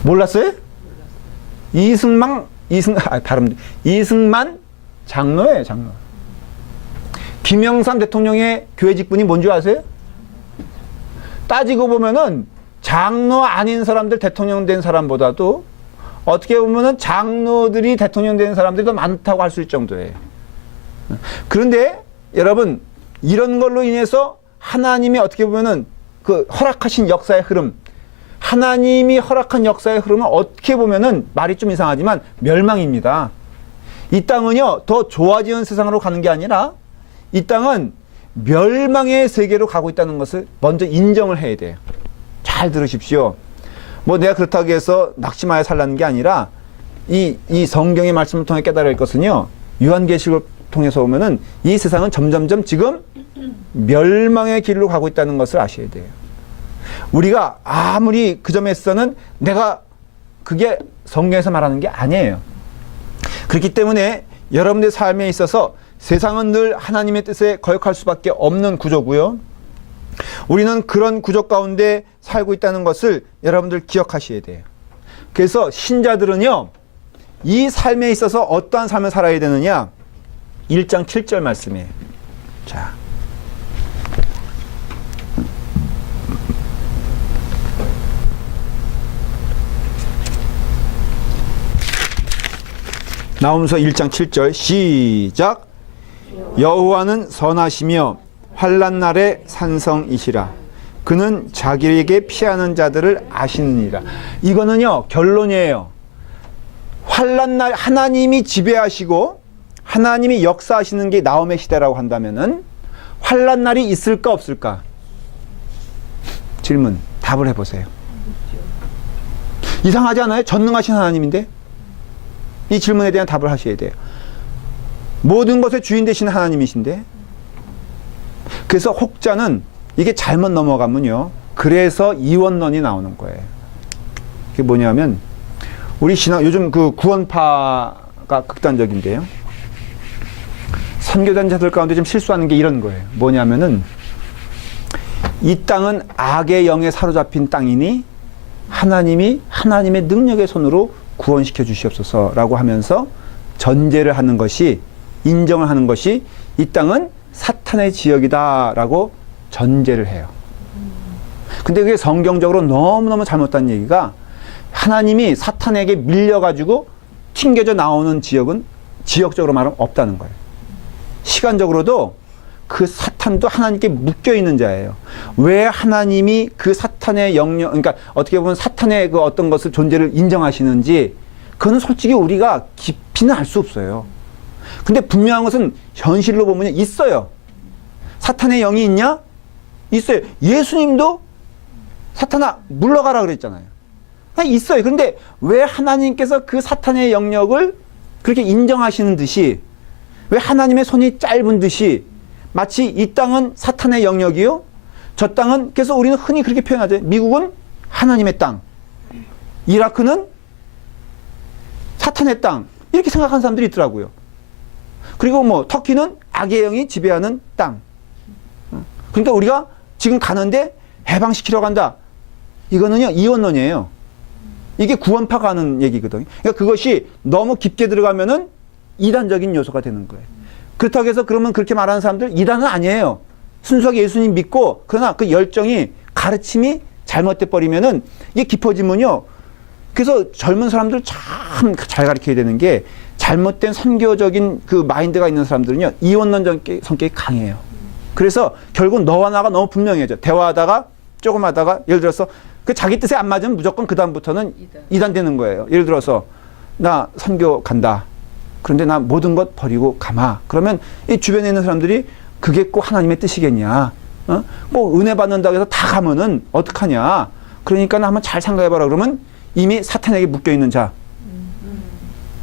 몰랐어요? 이승만 장로예요, 장로. 김영삼 대통령의 교회 직분이 뭔 줄 아세요? 따지고 보면은 장로 아닌 사람들 대통령 된 사람보다도 어떻게 보면은 장로들이 대통령 된 사람들이 더 많다고 할 수 있을 정도예요. 그런데 여러분, 이런 걸로 인해서 하나님이 어떻게 보면은 그 허락하신 역사의 흐름, 하나님이 허락한 역사의 흐름은 어떻게 보면은 말이 좀 이상하지만 멸망입니다. 이 땅은요, 더 좋아지는 세상으로 가는 게 아니라 이 땅은 멸망의 세계로 가고 있다는 것을 먼저 인정을 해야 돼요. 잘 들으십시오. 뭐 내가 그렇다고 해서 낙심하여 살라는 게 아니라 이 성경의 말씀을 통해 깨달을 할 것은요, 요한계시록을 통해서 보면은 이 세상은 점점점 지금 멸망의 길로 가고 있다는 것을 아셔야 돼요. 우리가 아무리 그 점에서는 내가 그게 성경에서 말하는 게 아니에요. 그렇기 때문에 여러분의 삶에 있어서 세상은 늘 하나님의 뜻에 거역할 수밖에 없는 구조고요. 우리는 그런 구조 가운데 살고 있다는 것을 여러분들 기억하셔야 돼요. 그래서 신자들은요, 이 삶에 있어서 어떠한 삶을 살아야 되느냐? 1장 7절 말씀이에요. 자, 나오면서 1장 7절 시작. 여호와는 선하시며 환난 날에 산성이시라. 그는 자기에게 피하는 자들을 아시느니라. 이거는요, 결론이에요. 환난 날 하나님이 지배하시고 하나님이 역사하시는 게 나움의 시대라고 한다면은 환난 날이 있을까 없을까? 질문, 답을 해보세요. 이상하지 않아요? 전능하신 하나님인데? 이 질문에 대한 답을 하셔야 돼요. 모든 것의 주인 되시는 하나님이신데, 그래서 혹자는 이게 잘못 넘어가면요, 그래서 이원론이 나오는 거예요. 그게 뭐냐면 우리 신앙 요즘 그 구원파가 극단적인데요. 선교단자들 가운데 좀 실수하는 게 이런 거예요. 뭐냐면은 이 땅은 악의 영에 사로잡힌 땅이니 하나님이 하나님의 능력의 손으로 구원시켜 주시옵소서라고 하면서 전제를 하는 것이, 인정을 하는 것이 이 땅은 사탄의 지역이다라고 전제를 해요. 근데 그게 성경적으로 너무너무 잘못된 얘기가, 하나님이 사탄에게 밀려가지고 튕겨져 나오는 지역은 지역적으로 말하면 없다는 거예요. 시간적으로도 그 사탄도 하나님께 묶여있는 자예요. 왜 하나님이 그 사탄의 영역, 그러니까 어떻게 보면 사탄의 그 어떤 것을 존재를 인정하시는지, 그거는 솔직히 우리가 깊이는 알 수 없어요. 근데 분명한 것은 현실로 보면 있어요. 사탄의 영이 있냐? 있어요. 예수님도 사탄아 물러가라 그랬잖아요. 있어요. 그런데 왜 하나님께서 그 사탄의 영역을 그렇게 인정하시는 듯이, 왜 하나님의 손이 짧은 듯이 마치 이 땅은 사탄의 영역이요, 저 땅은, 그래서 우리는 흔히 그렇게 표현하죠. 미국은 하나님의 땅, 이라크는 사탄의 땅, 이렇게 생각하는 사람들이 있더라고요. 그리고 뭐 터키는 악의 영이 지배하는 땅. 그러니까 우리가 지금 가는데 해방시키러 간다. 이거는요, 이원론이에요. 이게 구원파가 하는 얘기거든요. 그러니까 그것이 너무 깊게 들어가면은 이단적인 요소가 되는 거예요. 그렇다고 해서 그러면 그렇게 말하는 사람들 이단은 아니에요. 순수하게 예수님 믿고, 그러나 그 열정이, 가르침이 잘못돼 버리면은 이게 깊어지면요. 그래서 젊은 사람들 참 잘 가르쳐야 되는 게, 잘못된 선교적인 그 마인드가 있는 사람들은요, 이원론 성격이 강해요. 그래서 결국 너와 나가 너무 분명해져. 대화하다가 조금 하다가, 예를 들어서 그 자기 뜻에 안 맞으면 무조건 그 다음부터는 이단 되는 거예요. 예를 들어서 나 선교 간다. 그런데 나 모든 것 버리고 가마. 그러면 이 주변에 있는 사람들이 그게 꼭 하나님의 뜻이겠냐? 뭐 은혜 받는다고 해서 다 가면은 어떡하냐? 그러니까 나 한번 잘 생각해봐라. 그러면 이미 사탄에게 묶여있는 자.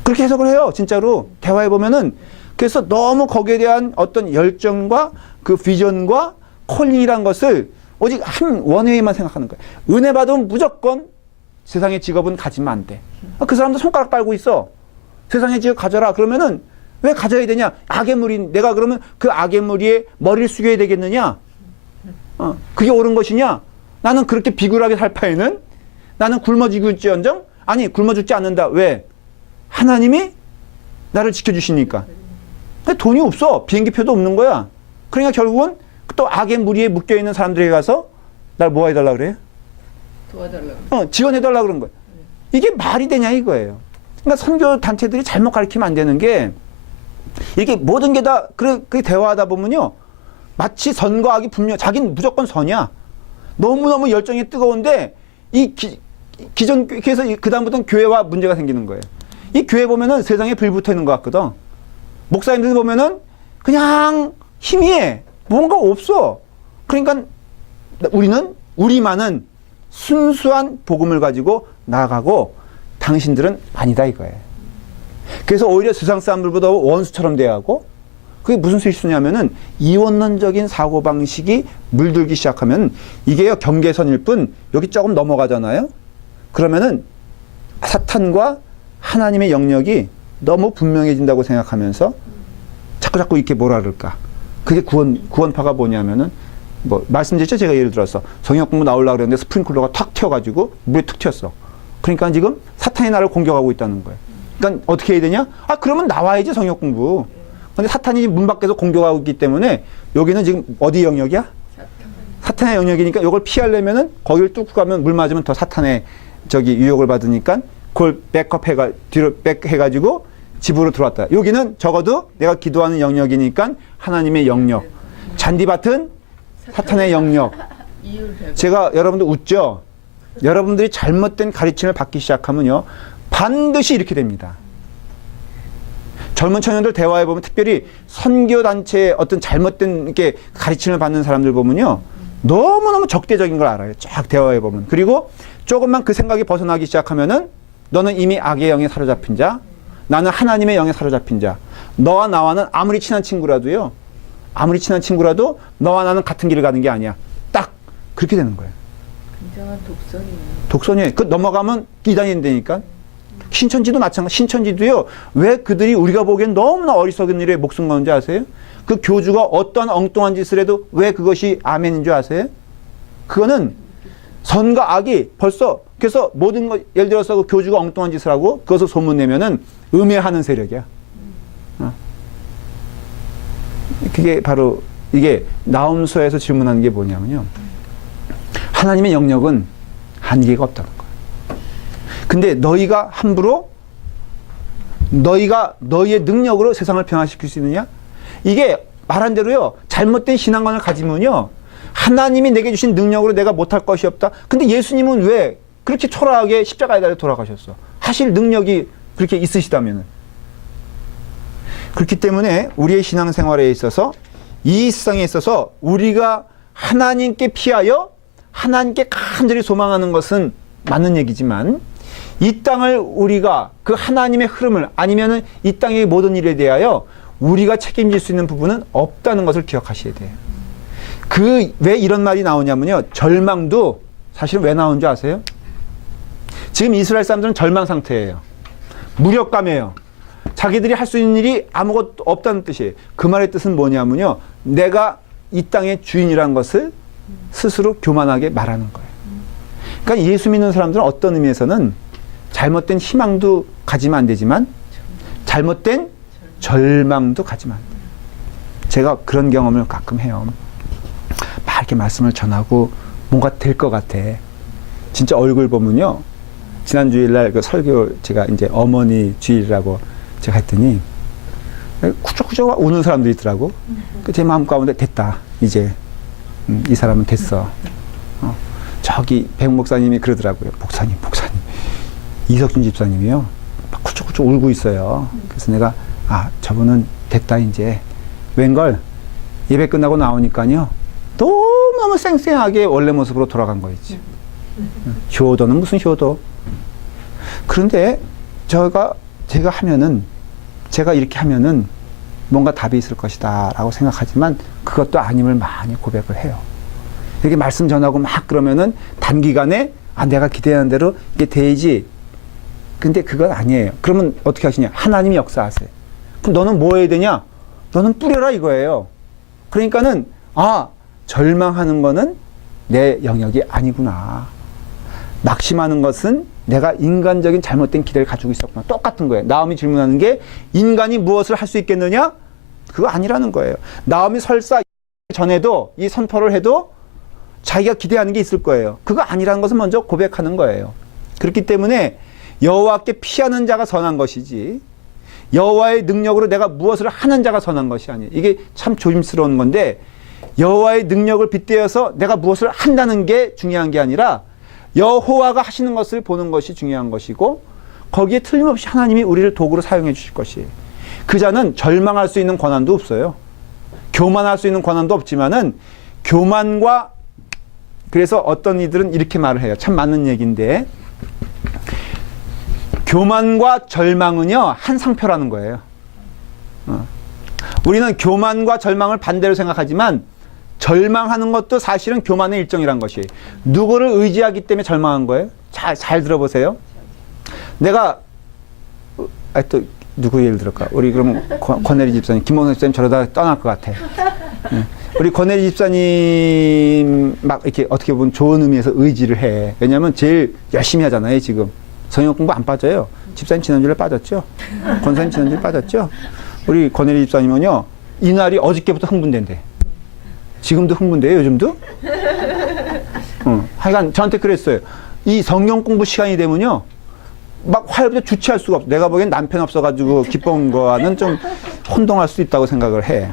그렇게 해석을 해요. 진짜로. 대화해보면은. 그래서 너무 거기에 대한 어떤 열정과 그 비전과 콜링이란 것을 오직 한 원웨이만 생각하는 거예요. 은혜 받으면 무조건 세상의 직업은 가지면 안 돼. 그 사람도 손가락 빨고 있어. 세상의 직업 가져라. 그러면은 왜 가져야 되냐? 악의 무리, 내가 그러면 그 악의 무리에 머리를 숙여야 되겠느냐? 그게 옳은 것이냐? 나는 그렇게 비굴하게 살 바에는 나는 굶어 죽을지언정? 아니, 굶어 죽지 않는다. 왜? 하나님이 나를 지켜주시니까. 돈이 없어. 비행기표도 없는 거야. 그러니까 결국은 또 악의 무리에 묶여있는 사람들에게 가서 날 뭐 해달라 그래요? 도와달라고. 지원해달라 그런 거예요. 이게 말이 되냐 이거예요. 그러니까 선교 단체들이 잘못 가르치면 안 되는 게, 이게 모든 게 다 그렇게 대화하다 보면요, 마치 선과 악이 분명, 자기는 무조건 선이야. 너무너무 열정이 뜨거운데 이 기존 교회에서 그 다음부터는 교회와 문제가 생기는 거예요. 이 교회 보면은 세상에 불 붙어 있는 것 같거든. 목사님들 보면은 그냥 희미해. 뭔가 없어. 그러니까 우리만은 순수한 복음을 가지고 나아가고 당신들은 아니다 이거예요. 그래서 오히려 세상 사람들보다 원수처럼 대하고, 그게 무슨 실수냐면은 이원론적인 사고방식이 물들기 시작하면 이게요, 경계선일 뿐 여기 조금 넘어가잖아요. 그러면은 사탄과 하나님의 영역이 너무 분명해진다고 생각하면서 자꾸 이렇게 뭐라 그럴까. 그게 구원파가 뭐냐면은, 뭐 말씀드렸죠. 제가 예를 들어서 성역 공부 나오려고 그랬는데 스프링클러가 탁 튀어가지고 물에 툭 튀었어. 그러니까 지금 사탄이 나를 공격하고 있다는 거예요. 그러니까 어떻게 해야 되냐? 그러면 나와야지 성역 공부. 근데 사탄이 문 밖에서 공격하고 있기 때문에 여기는 지금 어디 영역이야? 사탄의 영역이니까 이걸 피하려면은 거기를 뚫고 가면 물 맞으면 더 사탄의 유혹을 받으니까 그걸 뒤로 백해가지고 집으로 들어왔다. 여기는 적어도 내가 기도하는 영역이니까 하나님의 영역. 잔디밭은 사탄의 영역. 제가 여러분들 웃죠? 여러분들이 잘못된 가르침을 받기 시작하면요, 반드시 이렇게 됩니다. 젊은 청년들 대화해보면, 특별히 선교단체의 어떤 잘못된 이렇게 가르침을 받는 사람들 보면요, 너무너무 적대적인 걸 알아요. 쫙 대화해보면. 그리고 조금만 그 생각이 벗어나기 시작하면은 너는 이미 악의 영에 사로잡힌 자, 나는 하나님의 영에 사로잡힌 자. 너와 나와는 아무리 친한 친구라도 너와 나는 같은 길을 가는 게 아니야. 딱 그렇게 되는 거예요. 독선이에요. 독선이에요. 그 넘어가면 이단이 되니까. 신천지도 마찬가지. 신천지도요. 왜 그들이 우리가 보기엔 너무나 어리석은 일에 목숨 거는지 아세요? 그 교주가 어떠한 엉뚱한 짓을 해도 왜 그것이 아멘인 줄 아세요? 그거는 선과 악이 벌써 그래서 모든 것 예를 들어서 그 교주가 엉뚱한 짓을 하고 그것을 소문내면은 음해하는 세력이야. 그게 바로 이게 나움서에서 질문하는 게 뭐냐면요. 하나님의 영역은 한계가 없다는 거예요. 근데 너희가 함부로 너희가 너희의 능력으로 세상을 변화시킬 수 있느냐? 이게 말한 대로요. 잘못된 신앙관을 가지면요. 하나님이 내게 주신 능력으로 내가 못할 것이 없다. 근데 예수님은 왜 그렇게 초라하게 십자가에 달려 돌아가셨어? 하실 능력이 그렇게 있으시다면은. 그렇기 때문에 우리의 신앙생활에 있어서 이 세상에 있어서 우리가 하나님께 피하여 하나님께 간절히 소망하는 것은 맞는 얘기지만 이 땅을 우리가 그 하나님의 흐름을 아니면은 이 땅의 모든 일에 대하여 우리가 책임질 수 있는 부분은 없다는 것을 기억하셔야 돼요. 왜 이런 말이 나오냐면요. 절망도 사실은 왜 나온 줄 아세요? 지금 이스라엘 사람들은 절망 상태예요. 무력감이에요. 자기들이 할 수 있는 일이 아무것도 없다는 뜻이에요. 그 말의 뜻은 뭐냐면요. 내가 이 땅의 주인이라는 것을 스스로 교만하게 말하는 거예요. 그러니까 예수 믿는 사람들은 어떤 의미에서는 잘못된 희망도 가지면 안 되지만 잘못된 절망도 가지면 안 돼요. 제가 그런 경험을 가끔 해요. 막 이렇게 말씀을 전하고 뭔가 될 것 같아. 진짜 얼굴 보면요. 지난 주일날 그 설교 제가 이제 어머니 주일이라고 제가 했더니 쿠적쿠적 우는 사람들이 있더라고. 제 마음 가운데 됐다. 이제 이 사람은 됐어. 저기 백 목사님이 그러더라고요. 목사님. 이석준 집사님이요. 막 쿠적쿠적 울고 있어요. 그래서 내가 저분은 됐다 이제. 웬걸 예배 끝나고 나오니까요. 너무너무 쌩쌩하게 원래 모습으로 돌아간 거 있지. 효도는 무슨 효도. 그런데 제가 이렇게 하면은 뭔가 답이 있을 것이다 라고 생각하지만 그것도 아님을 많이 고백을 해요. 이렇게 말씀 전하고 막 그러면은 단기간에 내가 기대하는 대로 이게 되지. 근데 그건 아니에요. 그러면 어떻게 하시냐? 하나님이 역사하세요. 그럼 너는 뭐 해야 되냐? 너는 뿌려라 이거예요. 그러니까는 절망하는 거는 내 영역이 아니구나. 낙심하는 것은 내가 인간적인 잘못된 기대를 가지고 있었구나. 똑같은 거예요. 나음이 질문하는 게 인간이 무엇을 할 수 있겠느냐? 그거 아니라는 거예요. 나음이 설사 전에도 이 선포를 해도 자기가 기대하는 게 있을 거예요. 그거 아니라는 것을 먼저 고백하는 거예요. 그렇기 때문에 여호와께 피하는 자가 선한 것이지 여호와의 능력으로 내가 무엇을 하는 자가 선한 것이 아니에요. 이게 참 조심스러운 건데 여호와의 능력을 빗대어서 내가 무엇을 한다는 게 중요한 게 아니라 여호와가 하시는 것을 보는 것이 중요한 것이고 거기에 틀림없이 하나님이 우리를 도구로 사용해 주실 것이에요. 그 자는 절망할 수 있는 권한도 없어요. 교만할 수 있는 권한도 없지만은 교만과 그래서 어떤 이들은 이렇게 말을 해요. 참 맞는 얘기인데 교만과 절망은요 한 상표라는 거예요. 우리는 교만과 절망을 반대로 생각하지만 절망하는 것도 사실은 교만의 일종이란 것이에요. 누구를 의지하기 때문에 절망한 거예요? 잘 들어보세요. 내가 또 누구 예를 들을까? 우리 그럼 권혜리 집사님, 김봉선 집사님 저러다 떠날 것 같아. 우리 권혜리 집사님 막 이렇게 어떻게 보면 좋은 의미에서 의지를 해. 왜냐하면 제일 열심히 하잖아요 지금. 성역 공부 안 빠져요. 집사님 지난주에 빠졌죠? 권사님 지난주에 빠졌죠? 우리 권혜리 집사님은요 이날이 어저께부터 흥분된대. 지금도 흥분돼요 요즘도? 하여간 저한테 그랬어요. 이 성경 공부 시간이 되면요 막 화요일부터 주체할 수가 없어. 내가 보기엔 남편 없어가지고 기쁜 거와는 좀 혼동할 수 있다고 생각을 해.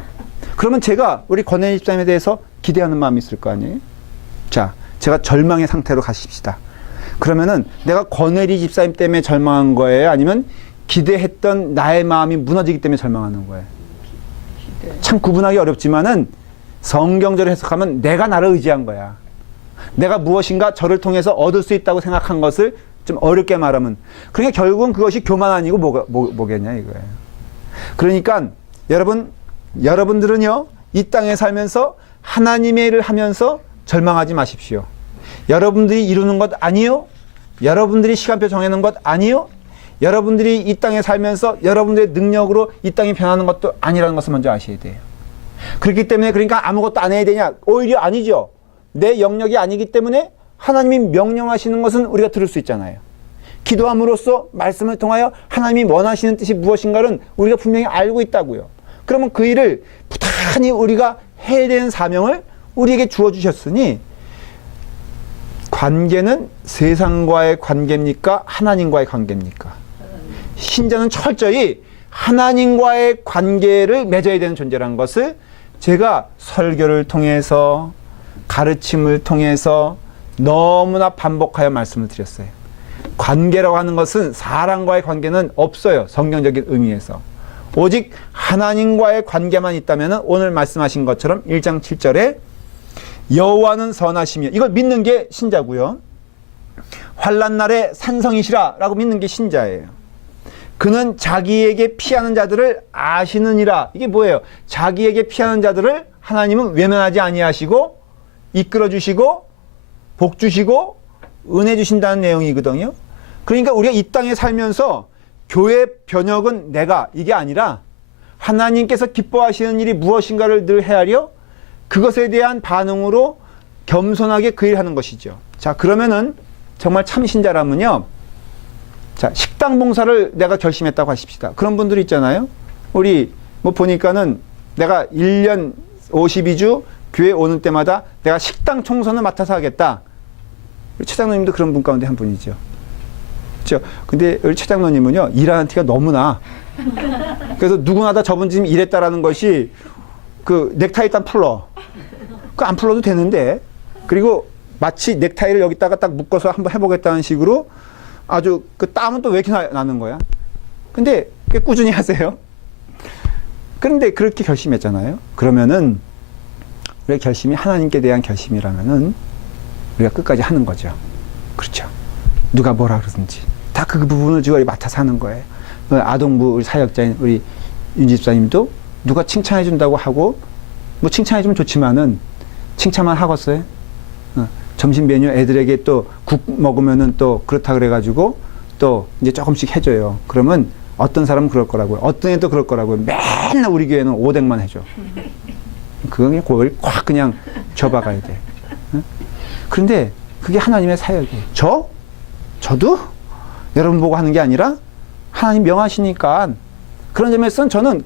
그러면 제가 우리 권혜리 집사님에 대해서 기대하는 마음이 있을 거 아니에요? 자, 제가 절망의 상태로 가십시다. 그러면은 내가 권혜리 집사님 때문에 절망한 거예요? 아니면 기대했던 나의 마음이 무너지기 때문에 절망하는 거예요? 참 구분하기 어렵지만은 성경적으로 해석하면 내가 나를 의지한 거야. 내가 무엇인가 저를 통해서 얻을 수 있다고 생각한 것을 좀 어렵게 말하면 그러니까 결국은 그것이 교만 아니고 뭐겠냐 이거예요. 그러니까 여러분들은요 이 땅에 살면서 하나님의 일을 하면서 절망하지 마십시오. 여러분들이 이루는 것 아니요? 여러분들이 시간표 정해놓은 것 아니요? 여러분들이 이 땅에 살면서 여러분들의 능력으로 이 땅이 변하는 것도 아니라는 것을 먼저 아셔야 돼요. 그렇기 때문에 그러니까 아무것도 안 해야 되냐? 오히려 아니죠. 내 영역이 아니기 때문에 하나님이 명령하시는 것은 우리가 들을 수 있잖아요. 기도함으로써 말씀을 통하여 하나님이 원하시는 뜻이 무엇인가는 우리가 분명히 알고 있다고요. 그러면 그 일을 부단히 우리가 해야 되는 사명을 우리에게 주어주셨으니 관계는 세상과의 관계입니까? 하나님과의 관계입니까? 신자는 철저히 하나님과의 관계를 맺어야 되는 존재라는 것을 제가 설교를 통해서 가르침을 통해서 너무나 반복하여 말씀을 드렸어요. 관계라고 하는 것은 사람과의 관계는 없어요. 성경적인 의미에서. 오직 하나님과의 관계만 있다면 오늘 말씀하신 것처럼 1장 7절에 여호와는 선하시며 이걸 믿는 게 신자고요. 환난 날에 산성이시라 라고 믿는 게 신자예요. 그는 자기에게 피하는 자들을 아시느니라. 이게 뭐예요? 자기에게 피하는 자들을 하나님은 외면하지 아니하시고 이끌어 주시고 복 주시고 은혜 주신다는 내용이거든요. 그러니까 우리가 이 땅에 살면서 교회 변혁은 내가 이게 아니라 하나님께서 기뻐하시는 일이 무엇인가를 늘 헤아려 그것에 대한 반응으로 겸손하게 그 일을 하는 것이죠. 자, 그러면은 정말 참 신자라면요. 자, 식당 봉사를 내가 결심했다고 하십시다. 그런 분들이 있잖아요. 우리 뭐 보니까는 내가 1년 52주 교회 오는 때마다 내가 식당 청소는 맡아서 하겠다. 우리 최장로님도 그런 분 가운데 한 분이죠. 그렇죠? 근데 우리 최장로님은요, 일하는 티가 너무나. 그래서 누구나 다 저분 지금 일했다라는 것이 그 넥타이 일단 풀러. 그 안 풀러도 되는데. 그리고 마치 넥타이를 여기다가 딱 묶어서 한번 해보겠다는 식으로 아주 그 땀은 또 왜 이렇게 나는 거야? 근데 꽤 꾸준히 하세요. 그런데 그렇게 결심했잖아요. 그러면은 우리의 결심이 하나님께 대한 결심이라면은 우리가 끝까지 하는 거죠. 그렇죠. 누가 뭐라 그러든지 다 그 부분을 지금 맡아서 하는 거예요. 아동부 우리 사역자인 우리 윤 집사님도 누가 칭찬해 준다고 하고 뭐 칭찬해 주면 좋지만은 칭찬만 하겠어요. 점심 메뉴 애들에게 또 국 먹으면은 또 그렇다 그래가지고 또 이제 조금씩 해줘요. 그러면 어떤 사람은 그럴 거라고요. 어떤 애도 그럴 거라고요. 맨날 우리 교회는 오뎅만 해줘. 그거 그냥 그걸 콱 그냥 접어가야 돼. 그런데 그게 하나님의 사역이에요. 저도 여러분 보고 하는 게 아니라 하나님 명하시니까 그런 점에서는 저는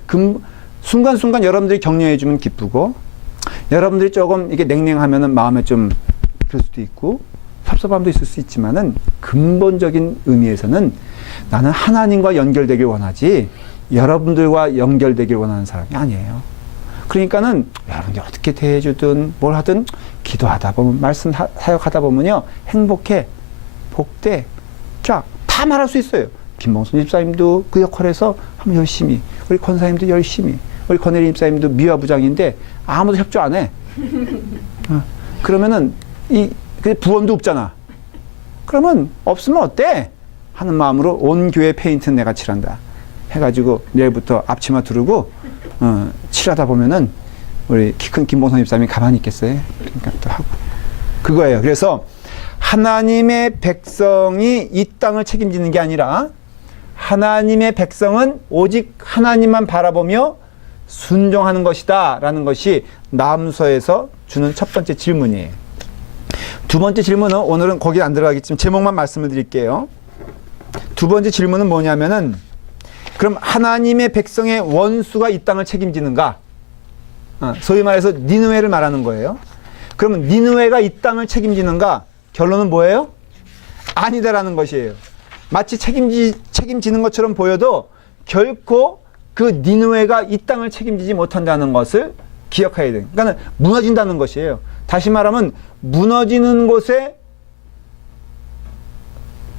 순간순간 여러분들이 격려해주면 기쁘고 여러분들이 조금 이게 냉랭하면은 마음에 좀 그럴 수도 있고 섭섭함도 있을 수 있지만은 근본적인 의미에서는 나는 하나님과 연결되길 원하지 여러분들과 연결되길 원하는 사람이 아니에요. 그러니까는 여러분들이 어떻게 대해주든 뭘 하든 기도하다 보면 말씀 사역하다 보면요 행복해 복돼 쫙 다 말할 수 있어요. 김봉순 집사님도 그 역할에서 한번 열심히 우리 권사님도 열심히 우리 권혜리 집사님도 미화 부장인데 아무도 협조 안 해. 그러면은 부원도 없잖아. 그러면 없으면 어때? 하는 마음으로 온 교회 페인트는 내가 칠한다. 해가지고 내일부터 앞치마 두르고 칠하다 보면은 우리 키 큰 김봉선 집사님이 가만히 있겠어요? 그러니까 또 하고 그거예요. 그래서 하나님의 백성이 이 땅을 책임지는 게 아니라 하나님의 백성은 오직 하나님만 바라보며 순종하는 것이다 라는 것이 나음서에서 주는 첫 번째 질문이에요. 두 번째 질문은 오늘은 거기 안 들어가겠지만 제목만 말씀을 드릴게요. 두 번째 질문은 뭐냐면은 그럼 하나님의 백성의 원수가 이 땅을 책임지는가? 소위 말해서 니느웨를 말하는 거예요. 그러면 니느웨가 이 땅을 책임지는가? 결론은 뭐예요? 아니다라는 것이에요. 마치 책임지는 것처럼 보여도 결코 그 니느웨가 이 땅을 책임지지 못한다는 것을 기억해야 돼요. 그러니까 무너진다는 것이에요. 다시 말하면 무너지는 곳에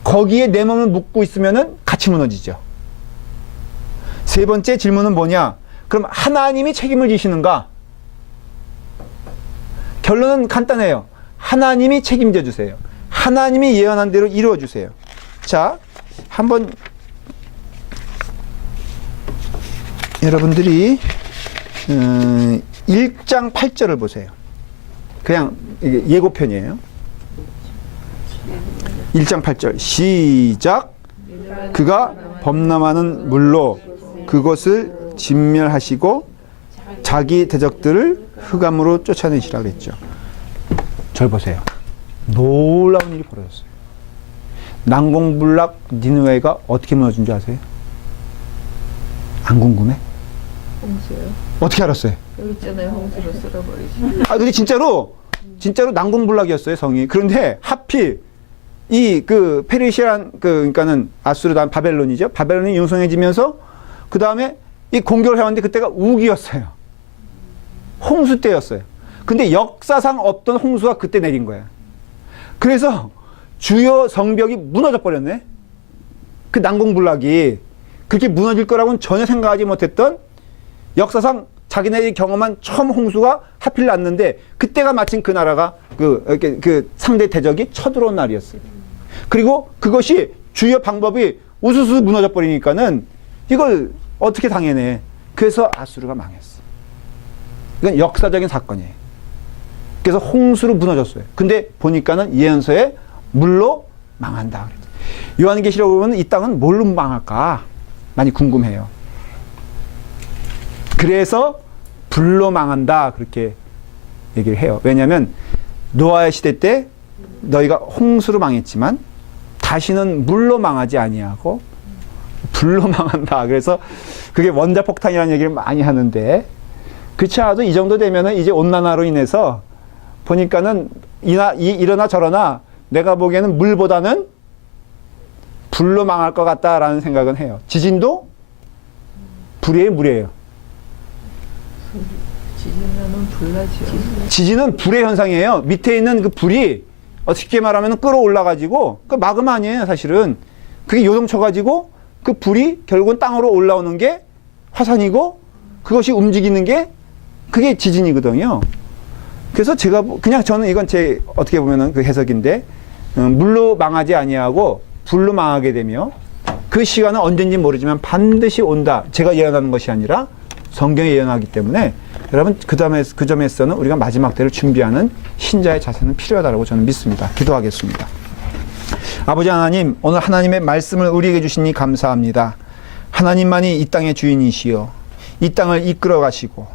거기에 내 몸을 묻고 있으면은 같이 무너지죠. 세 번째 질문은 뭐냐? 그럼 하나님이 책임을 지시는가? 결론은 간단해요. 하나님이 책임져 주세요. 하나님이 예언한 대로 이루어 주세요. 자, 한번 여러분들이 1장 8절을 보세요. 그냥 이게 예고편이에요. 1장 8절 시작. 그가 범람하는 물로 그것을 진멸하시고 자기 대적들을 흑암으로 쫓아내시라 그랬죠. 절 보세요. 놀라운 일이 벌어졌어요. 난공불락 니느웨가 어떻게 무너진 줄 아세요? 안 궁금해? 홍수요. 어떻게 알았어요? 여기 있잖아요. 홍수로 쓸어버리지. 아, 근데 진짜로 난공불락이었어요, 성이. 그런데 하필 이 그 페르시아란 그러니까는 아수르단 바벨론이죠. 바벨론이 융성해지면서 그 다음에 이 공격을 해왔는데 그때가 우기였어요. 홍수 때였어요. 근데 역사상 없던 홍수가 그때 내린 거예요. 그래서 주요 성벽이 무너져 버렸네. 그 난공불락이 그렇게 무너질 거라고는 전혀 생각하지 못했던 역사상 자기네들이 경험한 처음 홍수가 하필 났는데 그때가 마침 그 나라가 그 상대 대적이 쳐들어온 날이었어요. 그리고 그것이 주요 방법이 우수수 무너져 버리니까는 이걸 어떻게 당해내. 그래서 아수르가 망했어. 이건 역사적인 사건이에요. 그래서 홍수로 무너졌어요. 근데 보니까는 예언서에 물로 망한다. 요한계시록 보면 이 땅은 뭘로 망할까 많이 궁금해요. 그래서 불로 망한다 그렇게 얘기를 해요. 왜냐하면 노아의 시대 때 너희가 홍수로 망했지만 다시는 물로 망하지 아니하고 불로 망한다. 그래서 그게 원자폭탄이라는 얘기를 많이 하는데 그렇지 않아도 이 정도 되면은 이제 온난화로 인해서 보니까는 이러나 저러나 내가 보기에는 물보다는 불로 망할 것 같다라는 생각은 해요. 지진도 불이에요, 물이에요? 지진하면 불나지요. 지진은 불의 현상이에요. 밑에 있는 그 불이 어떻게 말하면 끌어올라가지고 그 마그마 아니에요, 사실은. 그게 요동쳐가지고 그 불이 결국은 땅으로 올라오는 게 화산이고 그것이 움직이는 게 그게 지진이거든요. 그래서 제가 그냥 저는 이건 제 어떻게 보면은 그 해석인데 물로 망하지 아니하고 불로 망하게 되며 그 시간은 언젠지 모르지만 반드시 온다. 제가 예언하는 것이 아니라 성경이 예언하기 때문에 여러분 그 점에서는 우리가 마지막 때를 준비하는 신자의 자세는 필요하다고 저는 믿습니다. 기도하겠습니다. 아버지 하나님, 오늘 하나님의 말씀을 우리에게 주시니 감사합니다. 하나님만이 이 땅의 주인이시여 이 땅을 이끌어 가시고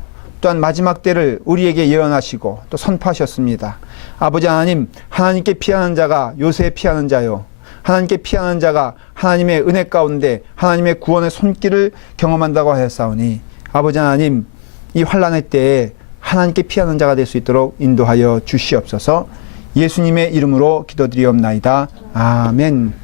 또한 마지막 때를 우리에게 예언하시고 또 선포하셨습니다. 아버지 하나님, 하나님께 피하는 자가 요새에 피하는 자요 하나님께 피하는 자가 하나님의 은혜 가운데 하나님의 구원의 손길을 경험한다고 하였사오니 아버지 하나님, 이 환난의 때에 하나님께 피하는 자가 될 수 있도록 인도하여 주시옵소서. 예수님의 이름으로 기도드리옵나이다. 아멘.